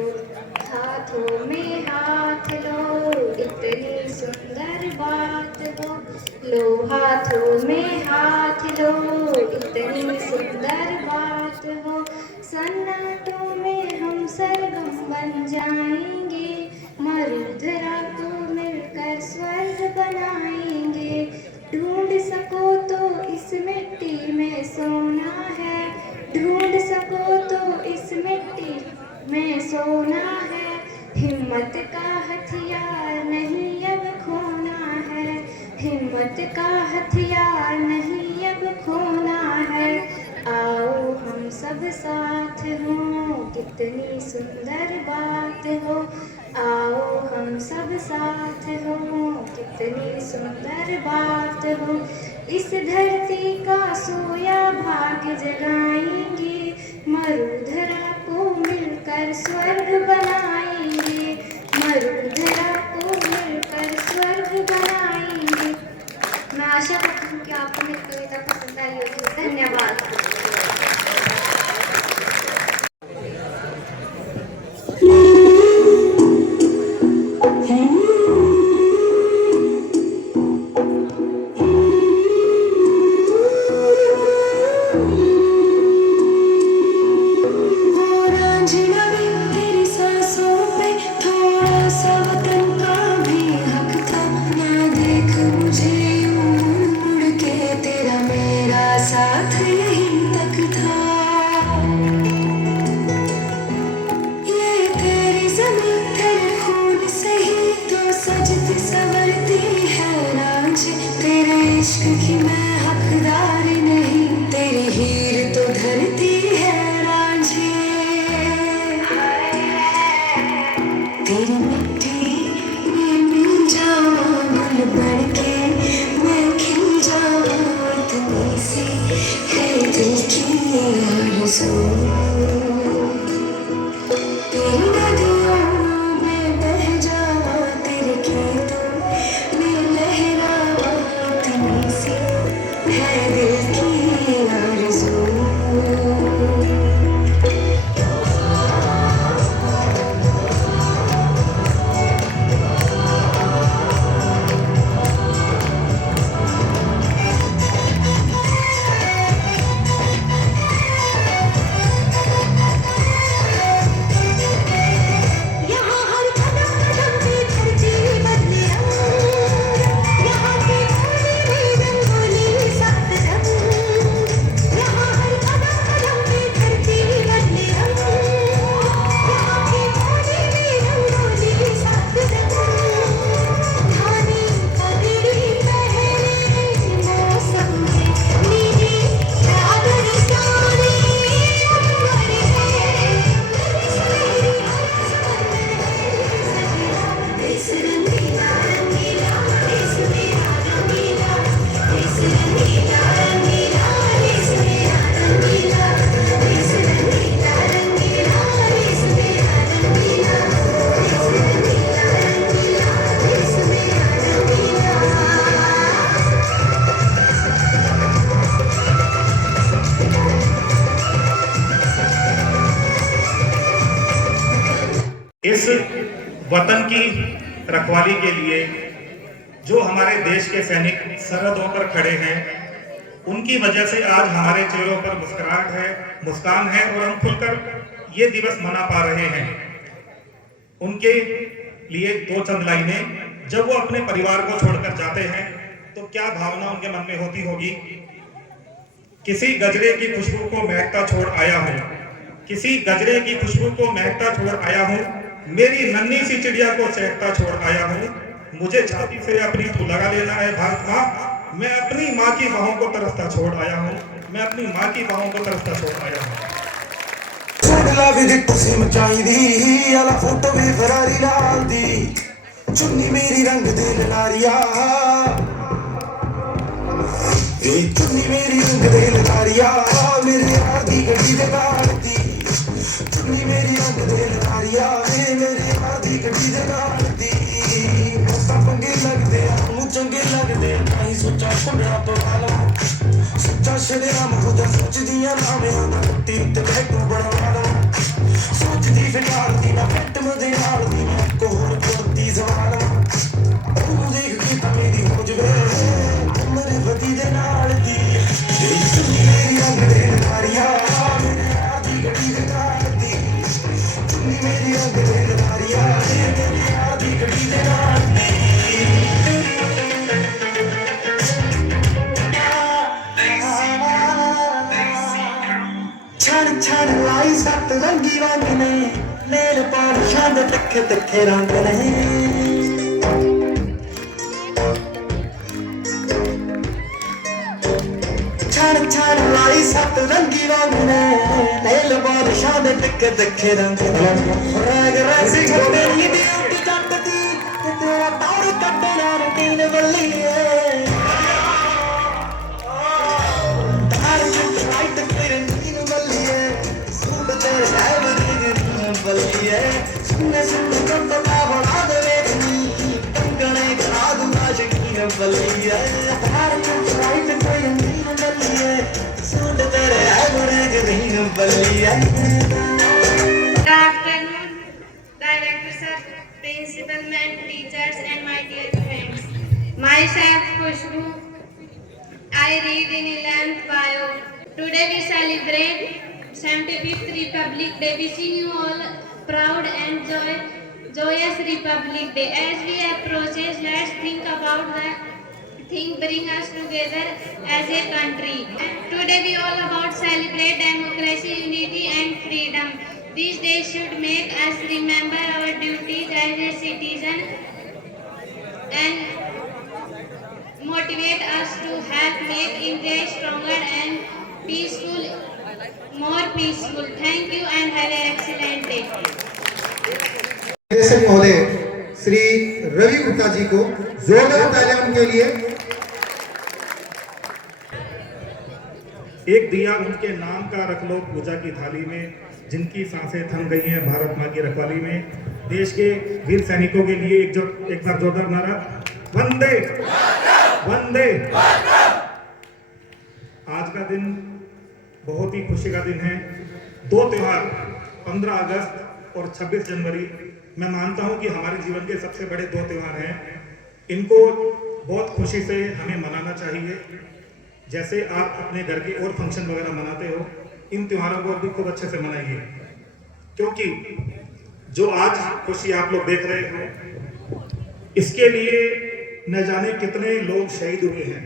हाथों में हाथ लो, इतनी सुंदर बात हो। लो हाथों में हाथ लो, इतनी सुंदर बात हो। सन्नाटों में हम सरगम बन जाएंगे, मरुधरा को मिलकर स्वर्ग बनाएंगे। ढूंढ सको तो इस मिट्टी में सोना है, ढूंढ सको तो इस मिट्टी में सोना है। हिम्मत का हथियार नहीं अब खोना है, हिम्मत का हथियार नहीं अब खोना है। आओ हम सब साथ हों, कितनी सुंदर बात हो। आओ हम सब साथ हों, कितनी सुंदर बात हो। इस धरती का सोया भाग्य जगाएंगे, मरुधरा को मिलकर स्वर्ग बनाएंगे। मरुधरा को मिलकर स्वर्ग बनाएंगे। मैं आशा करती हूँ कि आपको मेरी कविता पसंद आई होगी। धन्यवाद। इस वतन की रखवाली के लिए जो हमारे देश के सैनिक सरहदों पर खड़े हैं, उनकी वजह से आज हमारे चेहरों पर मुस्कान है और हम खुलकर ये दिवस मना पा रहे हैं। उनके लिए दो चंद लाइनें। जब वो अपने परिवार को छोड़कर जाते हैं तो क्या भावना उनके मन में होती होगी। किसी गजरे की खुशबू को महकता छोड़ आया हूँ, किसी गजरे की खुशबू को महकता छोड़ आया हूँ, मेरी नन्ही सी चिड़िया को चहकता छोड़ आया हूँ, मुझे छाती से अपनी तू लगा लेना है भारत माँ, मैं अपनी माँ की बाहों को तरसता छोड़ आया हूँ, मैं अपनी माँ की बाहों को तरसता छोड़ आया हूँ। चढ़ला भी गिट्टू सी मचाई दी आला फोटो भी फरारी लाल दी चुन्नी मेरी रंग दे ललारिया चुन्नी मेरी रंग दे ललारिया मेरे यार दी गड्डी दे गाड़ती चुन्नी मेरी रंग दे ललारिया मेरे यार दी गड्डी दे गाड़ती पंगे लगदे आ चंगे लगदे नहीं सोचा छुड़ा पवा लो सोचा शरेआम खुद सोचदियां नामे आंदा कट्टी ते बैठू बड़ा लो सोचदी फिटालदी ना पेट मदे नालदी को होर करती सवाल तू देख के ता मेरी हो जवे मेरे पति दे नाल दी चुन्नी मेरी रंग दे ललारिया मेरे आदी गड्डी दे नाल दी चुन्नी मेरी रंग दे ललारिया मेरे आदी गड्डी दे नाल दी छड़ लाई सत रंगी रंग ने नेल पालिशां दे तिखे तिखे रंग ने छड़ लाई सत रंगी रंग ने नेल पालिशां दे तिखे तिखे रंग ने रंग रसी मेरी ड्यूटी जटदी ते तेरा तार कटना रूटीन बल्ली Good afternoon, Director Sir, Principal Ma'am, teachers and my dear friends. Myself Khushbu, I read in 11th Bio. Today we celebrate 75th Republic Day. Wishing you all proud and joyous Republic Day. As we approach it, let's think about the thing bring us together as a country. Today we all about celebrate democracy, unity and freedom. This day should make us remember our duties as a citizen and motivate us to help make India stronger and peaceful, more peaceful. Thank you and have an excellent day. महोदय श्री रवि गुप्ता जी को जोरदार तालियां उनके लिए। एक दिया उनके नाम का रख लो पूजा की थाली में, जिनकी सांसें थम गई हैं भारत माँ की रखवाली में। देश के वीर सैनिकों के लिए एक बार जोरदार नारा, वंदे वंदे। आज का दिन बहुत ही खुशी का दिन है। दो त्योहार 15 अगस्त और 26 जनवरी मैं मानता हूं कि हमारे जीवन के सबसे बड़े दो त्योहार हैं। इनको बहुत खुशी से हमें मनाना चाहिए। जैसे आप अपने घर के और फंक्शन वगैरह मनाते हो, इन त्योहारों को भी खूब अच्छे से मनाइए, क्योंकि जो आज खुशी आप लोग देख रहे हो, इसके लिए न जाने कितने लोग शहीद हुए हैं,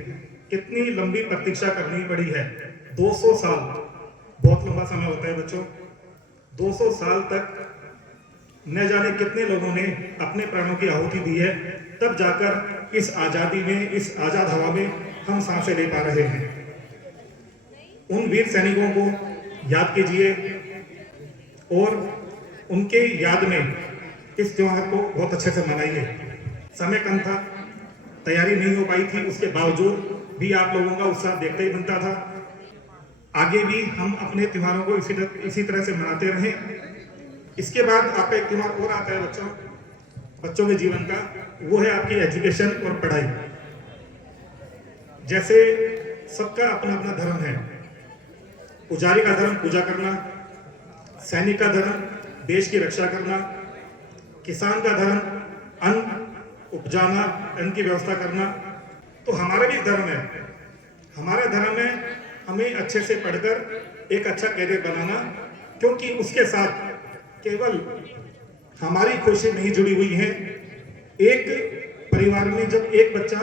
कितनी लंबी प्रतीक्षा करनी पड़ी है। 200 साल बहुत लंबा समय होता है बच्चों। 200 साल तक न जाने कितने लोगों ने अपने प्राणों की आहुति दी है, तब जाकर इस आज़ादी में, इस आज़ाद हवा में हम सांसें ले पा रहे हैं। उन वीर सैनिकों को याद कीजिए और उनके याद में इस त्योहार को बहुत अच्छे से मनाइए। समय कम था, तैयारी नहीं हो पाई थी, उसके बावजूद भी आप लोगों का उत्साह देखते ही बनता था। आगे भी हम अपने त्योहारों को इसी तरह से मनाते रहें। इसके बाद आपका एक त्योहार और आता है बच्चों के जीवन का, वो है आपकी एजुकेशन और पढ़ाई। जैसे सबका अपना अपना धर्म है। पुजारी का धर्म पूजा करना, सैनिक का धर्म देश की रक्षा करना, किसान का धर्म अन्न उपजाना, अन्न की व्यवस्था करना, तो हमारा भी धर्म है। हमारा धर्म में हमें अच्छे से पढ़कर एक अच्छा कैरियर बनाना, क्योंकि उसके साथ केवल हमारी खुशी नहीं जुड़ी हुई है। एक परिवार में जब एक बच्चा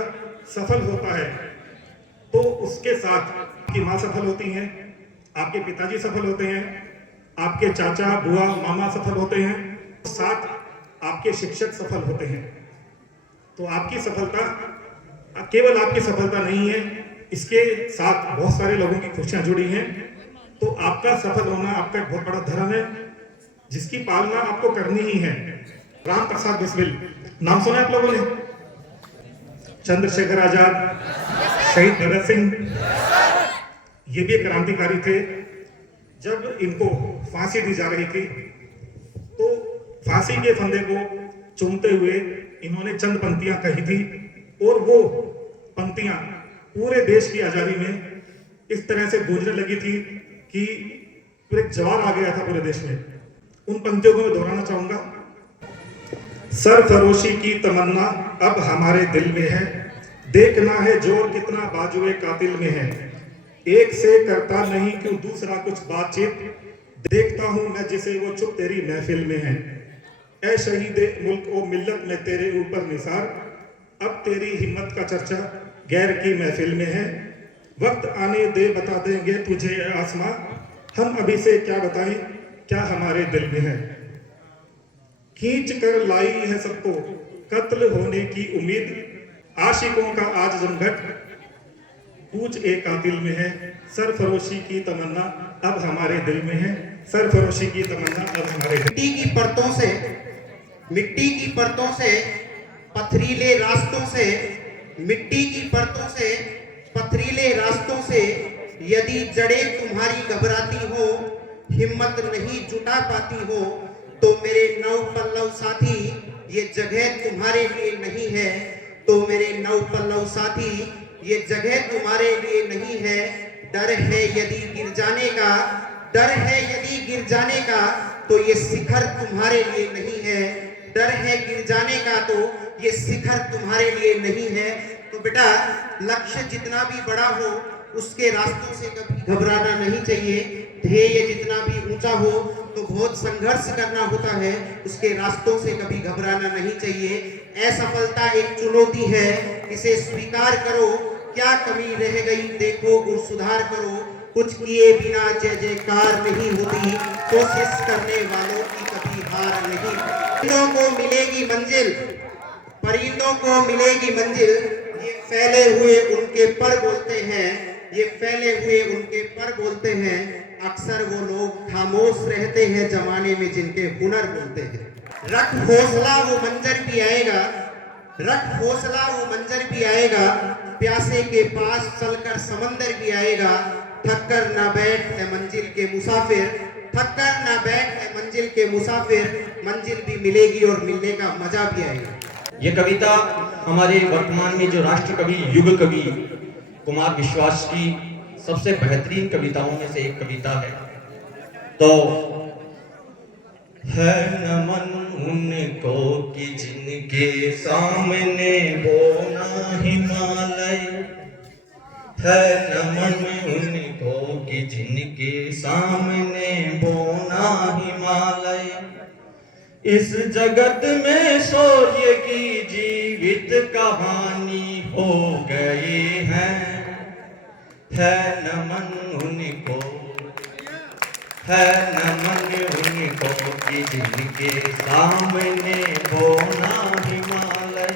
सफल होता है तो उसके साथ आपकी माँ सफल होती हैं, आपके पिताजी सफल होते हैं, आपके चाचा बुआ मामा सफल होते हैं, साथ आपके शिक्षक सफल होते हैं। तो आपकी सफलता केवल आपकी सफलता नहीं है, इसके साथ बहुत सारे लोगों की खुशियां जुड़ी हैं। तो आपका सफल होना आपका एक बहुत बड़ा धर्म है, जिसकी पालना आपको करनी ही है। राम प्रसाद बिस्मिल नाम सुना आप लोगों ने? चंद्रशेखर आजाद, शहीद भगत सिंह, ये भी एक क्रांतिकारी थे। जब इनको फांसी दी जा रही थी तो फांसी के फंदे को चूमते हुए इन्होंने चंद पंक्तियां कही थी, और वो पंक्तियां पूरे देश की आजादी में इस तरह से गूंजने लगी थी कि पूरे जवाब आ गया था पूरे देश में। उन पंक्तियों को मैं दोहराना चाहूंगा। सरफरोशी की तमन्ना अब हमारे दिल में है, देखना है जोर कितना बाजुए कातिल में है, एक से करता नहीं क्यों दूसरा कुछ बातचीत, देखता हूं मैं जिसे वो चुप तेरी महफिल में है। ऐ शहीदे मुल्क ओ मिल्लत में तेरे ऊपर निसार, अब तेरी हिम्मत का चर्चा गैर की महफिल में है। वक्त आने दे बता देंगे तुझे आसमां, हम अभी से क्या बताएं क्या हमारे दिल में है। खींच कर लाई है सबको कत्ल होने की उम्मीद, आशिकों का आज जमघट पूछ एक कातिल में है। सरफरोशी की तमन्ना अब हमारे दिल में है, सरफरोशी की तमन्ना अब हमारे दिल। मिट्टी की परतों से पथरीले रास्तों से, मिट्टी की परतों से पथरीले रास्तों से, यदि जड़ें तुम्हारी घबराती हो, हिम्मत नहीं जुटा पाती हो, तो मेरे नव पल्लव साथी ये जगह तुम्हारे लिए नहीं है, तो मेरे नव पल्लव साथी ये जगह तुम्हारे लिए नहीं है। डर है यदि गिर जाने का, डर है यदि गिर जाने का, तो ये शिखर तुम्हारे लिए नहीं है, डर है गिर जाने का, तो ये शिखर तुम्हारे लिए नहीं है। तो बेटा लक्ष्य जितना भी बड़ा हो उसके रास्तों से कभी घबराना नहीं चाहिए। ध्येय जितना भी ऊंचा हो तो बहुत संघर्ष करना होता है, उसके रास्तों से कभी घबराना नहीं चाहिए। असफलता एक चुनौती है, इसे स्वीकार करो, क्या कमी रह गई देखो और सुधार करो। कुछ किए बिना जय जयकार नहीं होती, कोशिश करने वालों की कभी हार नहीं। परिंदों को मिलेगी मंजिल, परिंदों को मिलेगी मंजिल, ये फैले हुए उनके पर बोलते हैं, ये फैले हुए उनके पर बोलते हैं। अक्सर वो लोग खामोश रहते हैं जमाने में जिनके हुनर बोलते हैं। रख हौसला वो मंजर भी आएगा, रख हौसला वो मंजर भी आएगा, प्यासे के पास चलकर समंदर भी आएगा। थक कर ना बैठ है मंजिल के मुसाफिर, थक कर ना बैठ है मंजिल के मुसाफिर, मंजिल भी मिलेगी और मिलने का मजा भी आएगा। ये कविता हमारे वर्तमान में जो राष्ट्र कवि युग कवि कुमार विश्वास की सबसे बेहतरीन कविताओं में से एक कविता है। तो है नमन उनको कि जिनके सामने वो ना हिमालय, है नमन उनको कि जिनके सामने वो ना हिमालय। इस जगत में शौर्य की जीवित कहानी हो गई है नमन उनको, है नमन उनको कि जिनके सामने वो ना हिमालय।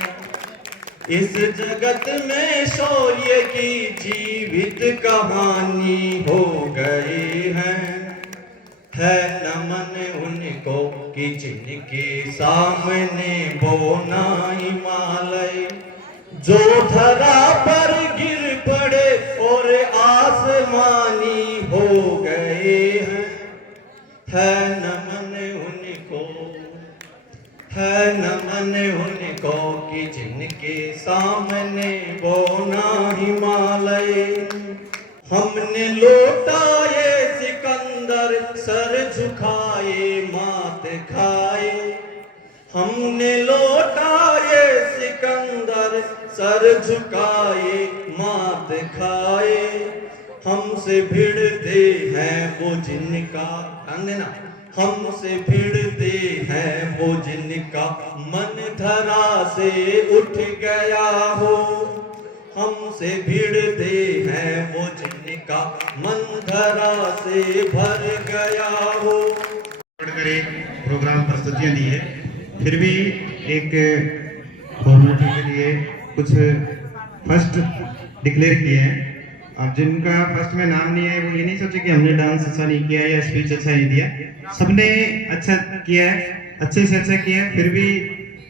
इस जगत में शौर्य की जीवित कहानी हो गई है नमन उनको कि जिनके सामने वो ना हिमालय। जो धरा पर गिर पड़े और आसमानी हो गए है नमन उनको, है नमन उनको कि जिनके सामने वो ना हिमालय। हमने लौटाए सिकंदर सर झुकाए मात खाए, हमने लौटाए सिकंदर, सर झुकाए मात खाए, हमसे भिड़ते हैं वो जिनका, ध्यान देना, हमसे भिड़ते हैं वो जिनका मन धरा से उठ गया हो, हमसे भिड़ते हैं वो जिनका मन धरा से भर गया हो। पढ़कर एक प्रोग्राम प्रस्तुतियाँ दी है, फिर भी एक फॉर्मेलिटी के लिए कुछ फर्स्ट डिक्लेयर किए हैं। अब जिनका फर्स्ट में नाम नहीं है वो ये नहीं सोचे कि हमने डांस अच्छा नहीं किया या स्पीच अच्छा नहीं दिया, सबने अच्छा किया है, अच्छे से अच्छा किया है। फिर भी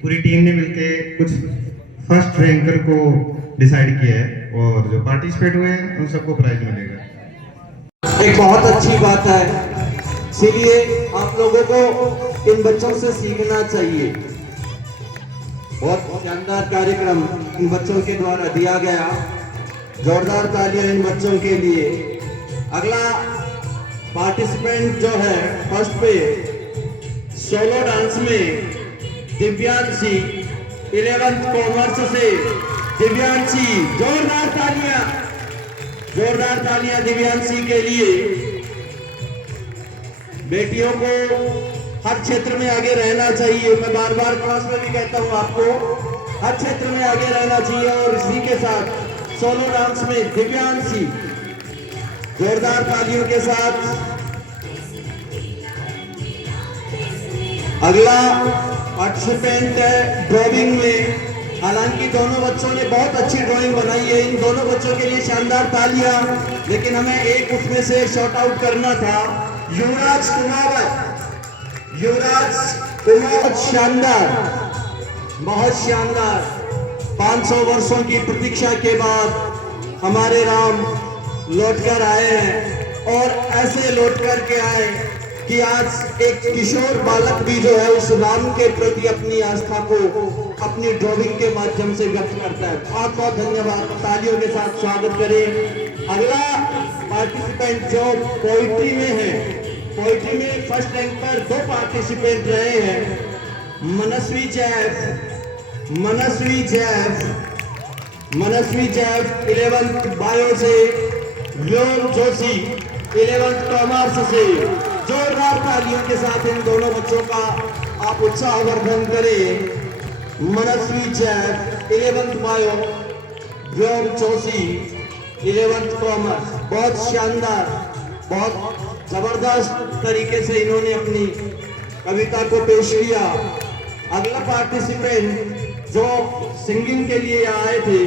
पूरी टीम ने मिलके कुछ फर्स्ट रैंकर को डिसाइड किया है और जो पार्टिसिपेट हुए हैं उन सबको प्राइज मिलेगा। एक बहुत अच्छी बात है, इसीलिए आप लोगों को इन बच्चों से सीखना चाहिए। बहुत शानदार कार्यक्रम इन बच्चों के द्वारा दिया गया, जोरदार तालियां इन बच्चों के लिए। अगला पार्टिसिपेंट जो है फर्स्ट पे सोलो डांस में दिव्यांशी 11th कॉमर्स से दिव्यांशी, जोरदार तालियां दिव्यांशी के लिए। बेटियों को हर क्षेत्र में आगे रहना चाहिए, मैं बार बार क्लास में भी कहता हूं आपको, हर क्षेत्र में आगे रहना चाहिए। और इसी के साथ सोलो डांस में दिव्यांशी, जोरदार तालियों के साथ। अगला पार्टिसिपेंट है ड्राइंग में, हालांकि दोनों बच्चों ने बहुत अच्छी ड्राइंग बनाई है, इन दोनों बच्चों के लिए शानदार तालियां। लेकिन हमें एक उसमें से शॉर्ट आउट करना था, युवराज कुमार, शानदार, बहुत शानदार। 500 वर्षों की प्रतीक्षा के बाद हमारे राम लौटकर आए हैं, और ऐसे लौटकर के आए कि आज एक किशोर बालक भी जो है उस राम के प्रति अपनी आस्था को अपनी ड्राइंग के माध्यम से व्यक्त करता है। बहुत बहुत धन्यवाद, तालियों के साथ स्वागत करें। अगला पार्टिसिपेंट जो पोइट्री में है, पोइट्री में फर्स्ट रैंक पर 2 पार्टिसिपेंट रहे हैं, मनस्वी जैफ 11th बायो से, व्योम जोशी 11th कॉमर्स से। जोरदार तालियों के साथ इन दोनों बच्चों का आप उत्साहवर्धन करें। मनस्वी जैफ 11th बायो, व्योम जोशी 11th कॉमर्स। बहुत शानदार, बहुत जबरदस्त तरीके से इन्होंने अपनी कविता को पेश किया। अगला पार्टिसिपेंट जो सिंगिंग के लिए आए थे,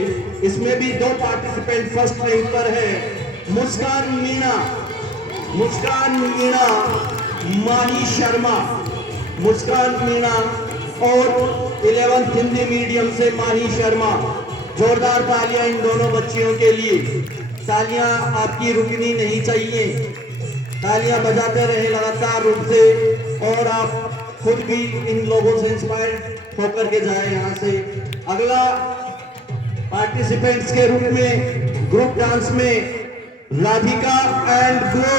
इसमें भी 2 पार्टिसिपेंट फर्स्ट रैंक पर है, मुस्कान मीणा माही शर्मा, मुस्कान मीणा और 11th हिंदी मीडियम से माही शर्मा। जोरदार तालियां इन दोनों बच्चियों के लिए। तालियां आपकी रुकनी नहीं चाहिए, तालियां बजाते रहे लगातार रूप से, और आप खुद भी इन लोगों से इंस्पायर होकर के जाए यहाँ से। अगला पार्टिसिपेंट्स के रूप में ग्रुप डांस में राधिका एंड ग्रो।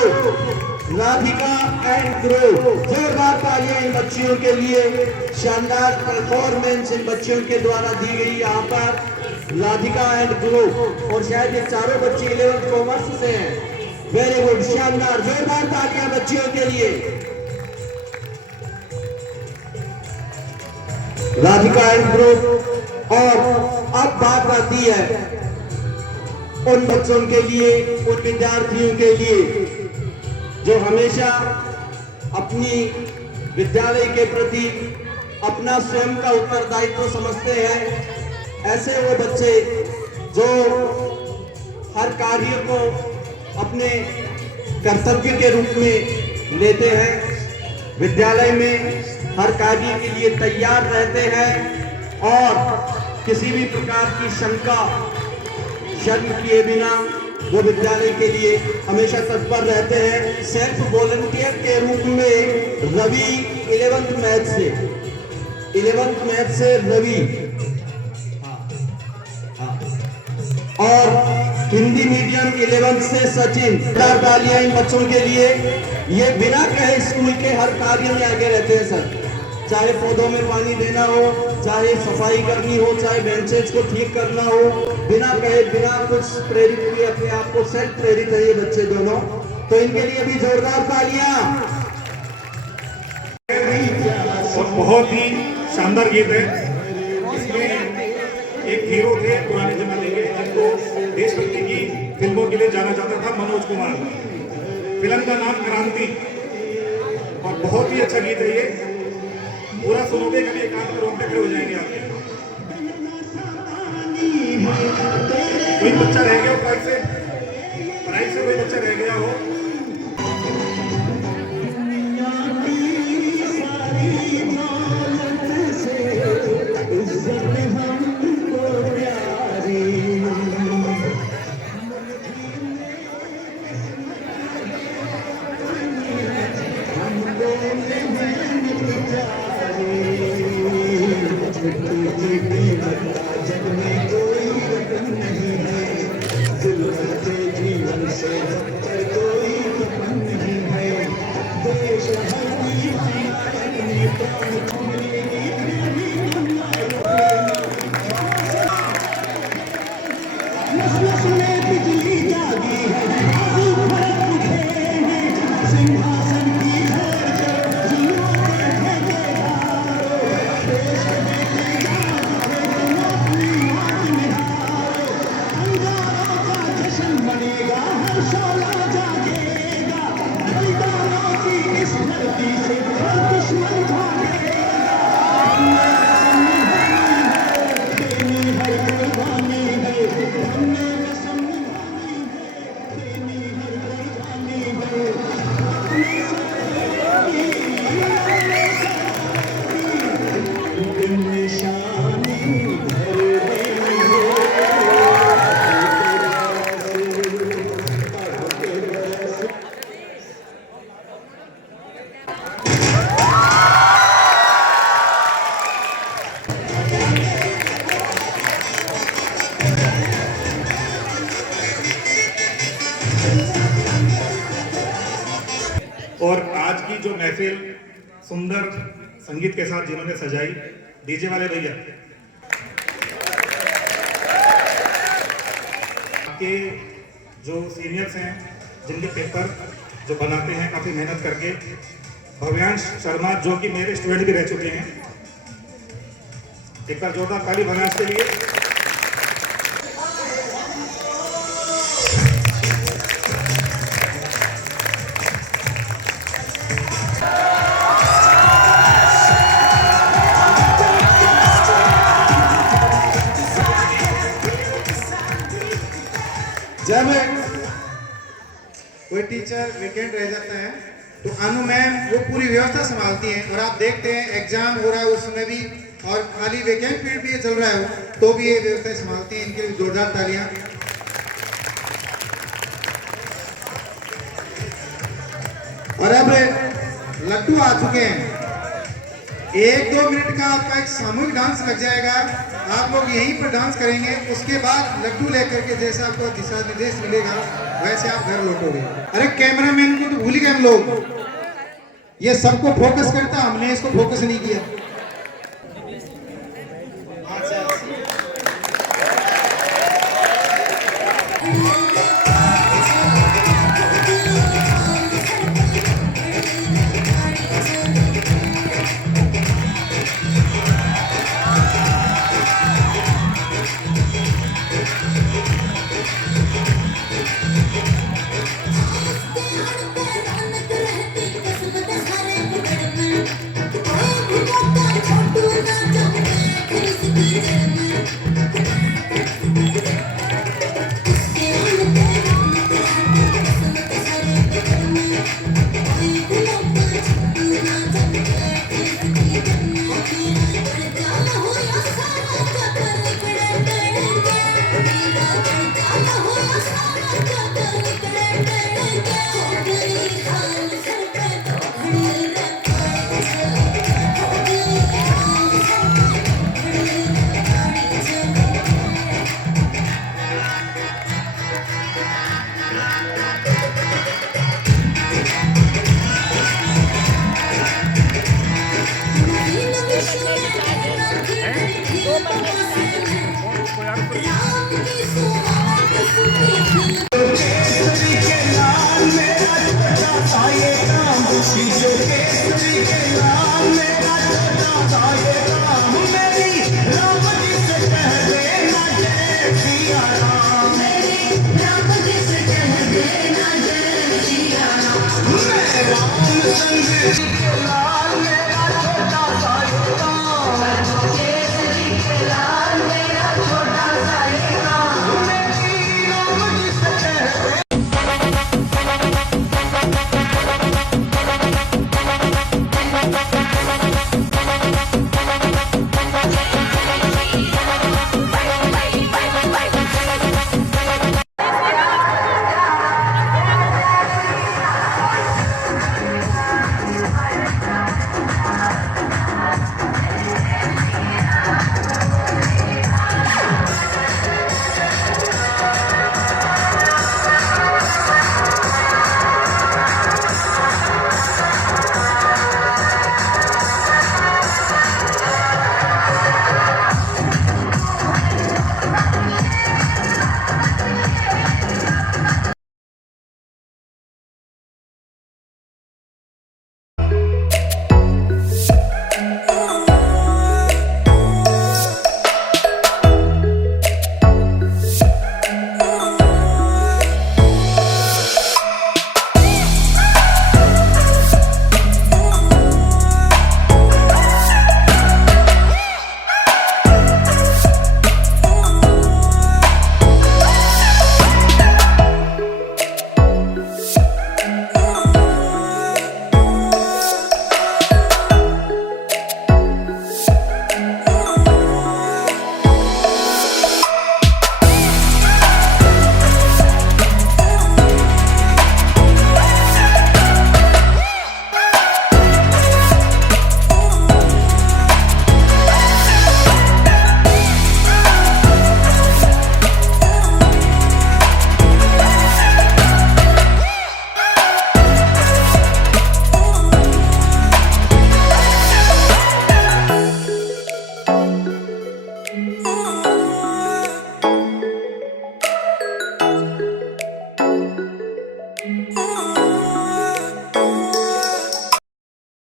जोरदार तालियां इन बच्चियों के लिए, शानदार परफॉर्मेंस इन बच्चियों के द्वारा दी गई यहाँ पर। राधिका एंड ग्रो, और शायद ये चारों बच्चे 11th कॉमर्स से हैं। वेरी गुड, शानदार, जोरदार तालियां बच्चियों के लिए। Radhika and group. और अब बात आती है उन बच्चों के लिए, उन विद्यार्थियों के लिए जो हमेशा अपनी विद्यालय के प्रति अपना स्वयं का उत्तरदायित्व समझते हैं। ऐसे वो बच्चे जो हर कार्य को अपने कर्तव्य के रूप में लेते हैं, विद्यालय में हर कार्य के लिए तैयार रहते हैं, और किसी भी प्रकार की शर्म किए बिना वो विद्यालय के लिए हमेशा तत्पर रहते हैं। सेल्फ वॉलंटियर के रूप में रवि 11th मैथ से रवि, और हिंदी मीडियम 11th से सचिन। तालियां इन बच्चों के लिए, ये बिना कहे स्कूल के हर कार्य में आगे रहते हैं सर। चाहे पौधों में पानी देना हो, चाहे सफाई करनी हो, चाहे बेंचेज को ठीक करना हो, बिना कहे बिना कुछ प्रेरित हुए अपने आप को सेल्फ प्रेरित है ये बच्चे दोनों। तो इनके लिए भी जोरदार तालियां। और बहुत ही शानदार गीत है। इसमें एक हीरो थे पुराने जमाने के, जिनको देशभक्ति की फिल्मों के लिए जाना जाता था, मनोज कुमार। फिल्म का नाम क्रांति, और बहुत ही अच्छा गीत है ये। पूरा सुनोगे कभी एकांत में रोकते खड़े हो जाएंगे आपके। कोई बच्चा रह गया हो पढ़ाई से कोई बच्चा रह गया हो, और आज की जो महफिल सुंदर संगीत के साथ जिन्होंने सजाई, डीजे वाले भैया, आपके जो सीनियर्स हैं जिनके पेपर जो बनाते हैं काफ़ी मेहनत करके, भव्यांश शर्मा जो कि मेरे स्टूडेंट भी रह चुके हैं, एक बार जोरदार ताली भव्यांश के लिए। जब कोई टीचर वेकेंट रह जाता है तो अनु मैम वो पूरी व्यवस्था संभालती हैं, और आप देखते हैं एग्जाम हो रहा है उस समय भी, और खाली वेकेंट पीरियड भी चल रहा है तो भी ये व्यवस्था संभालती हैं। इनके लिए जोरदार तालियां। और अब लड्डू आ चुके हैं, 1-2 मिनट का आपका एक सामूहिक डांस लग जाएगा, आप लोग यहीं पर डांस करेंगे, उसके बाद लड्डू लेकर के जैसे आपको दिशा निर्देश मिलेगा वैसे आप घर लौटोगे। अरे कैमरामैन को तो भूल गए हम लोग, ये सबको फोकस करता, हमने इसको फोकस नहीं किया। छोटू ना जब मैं फिर संग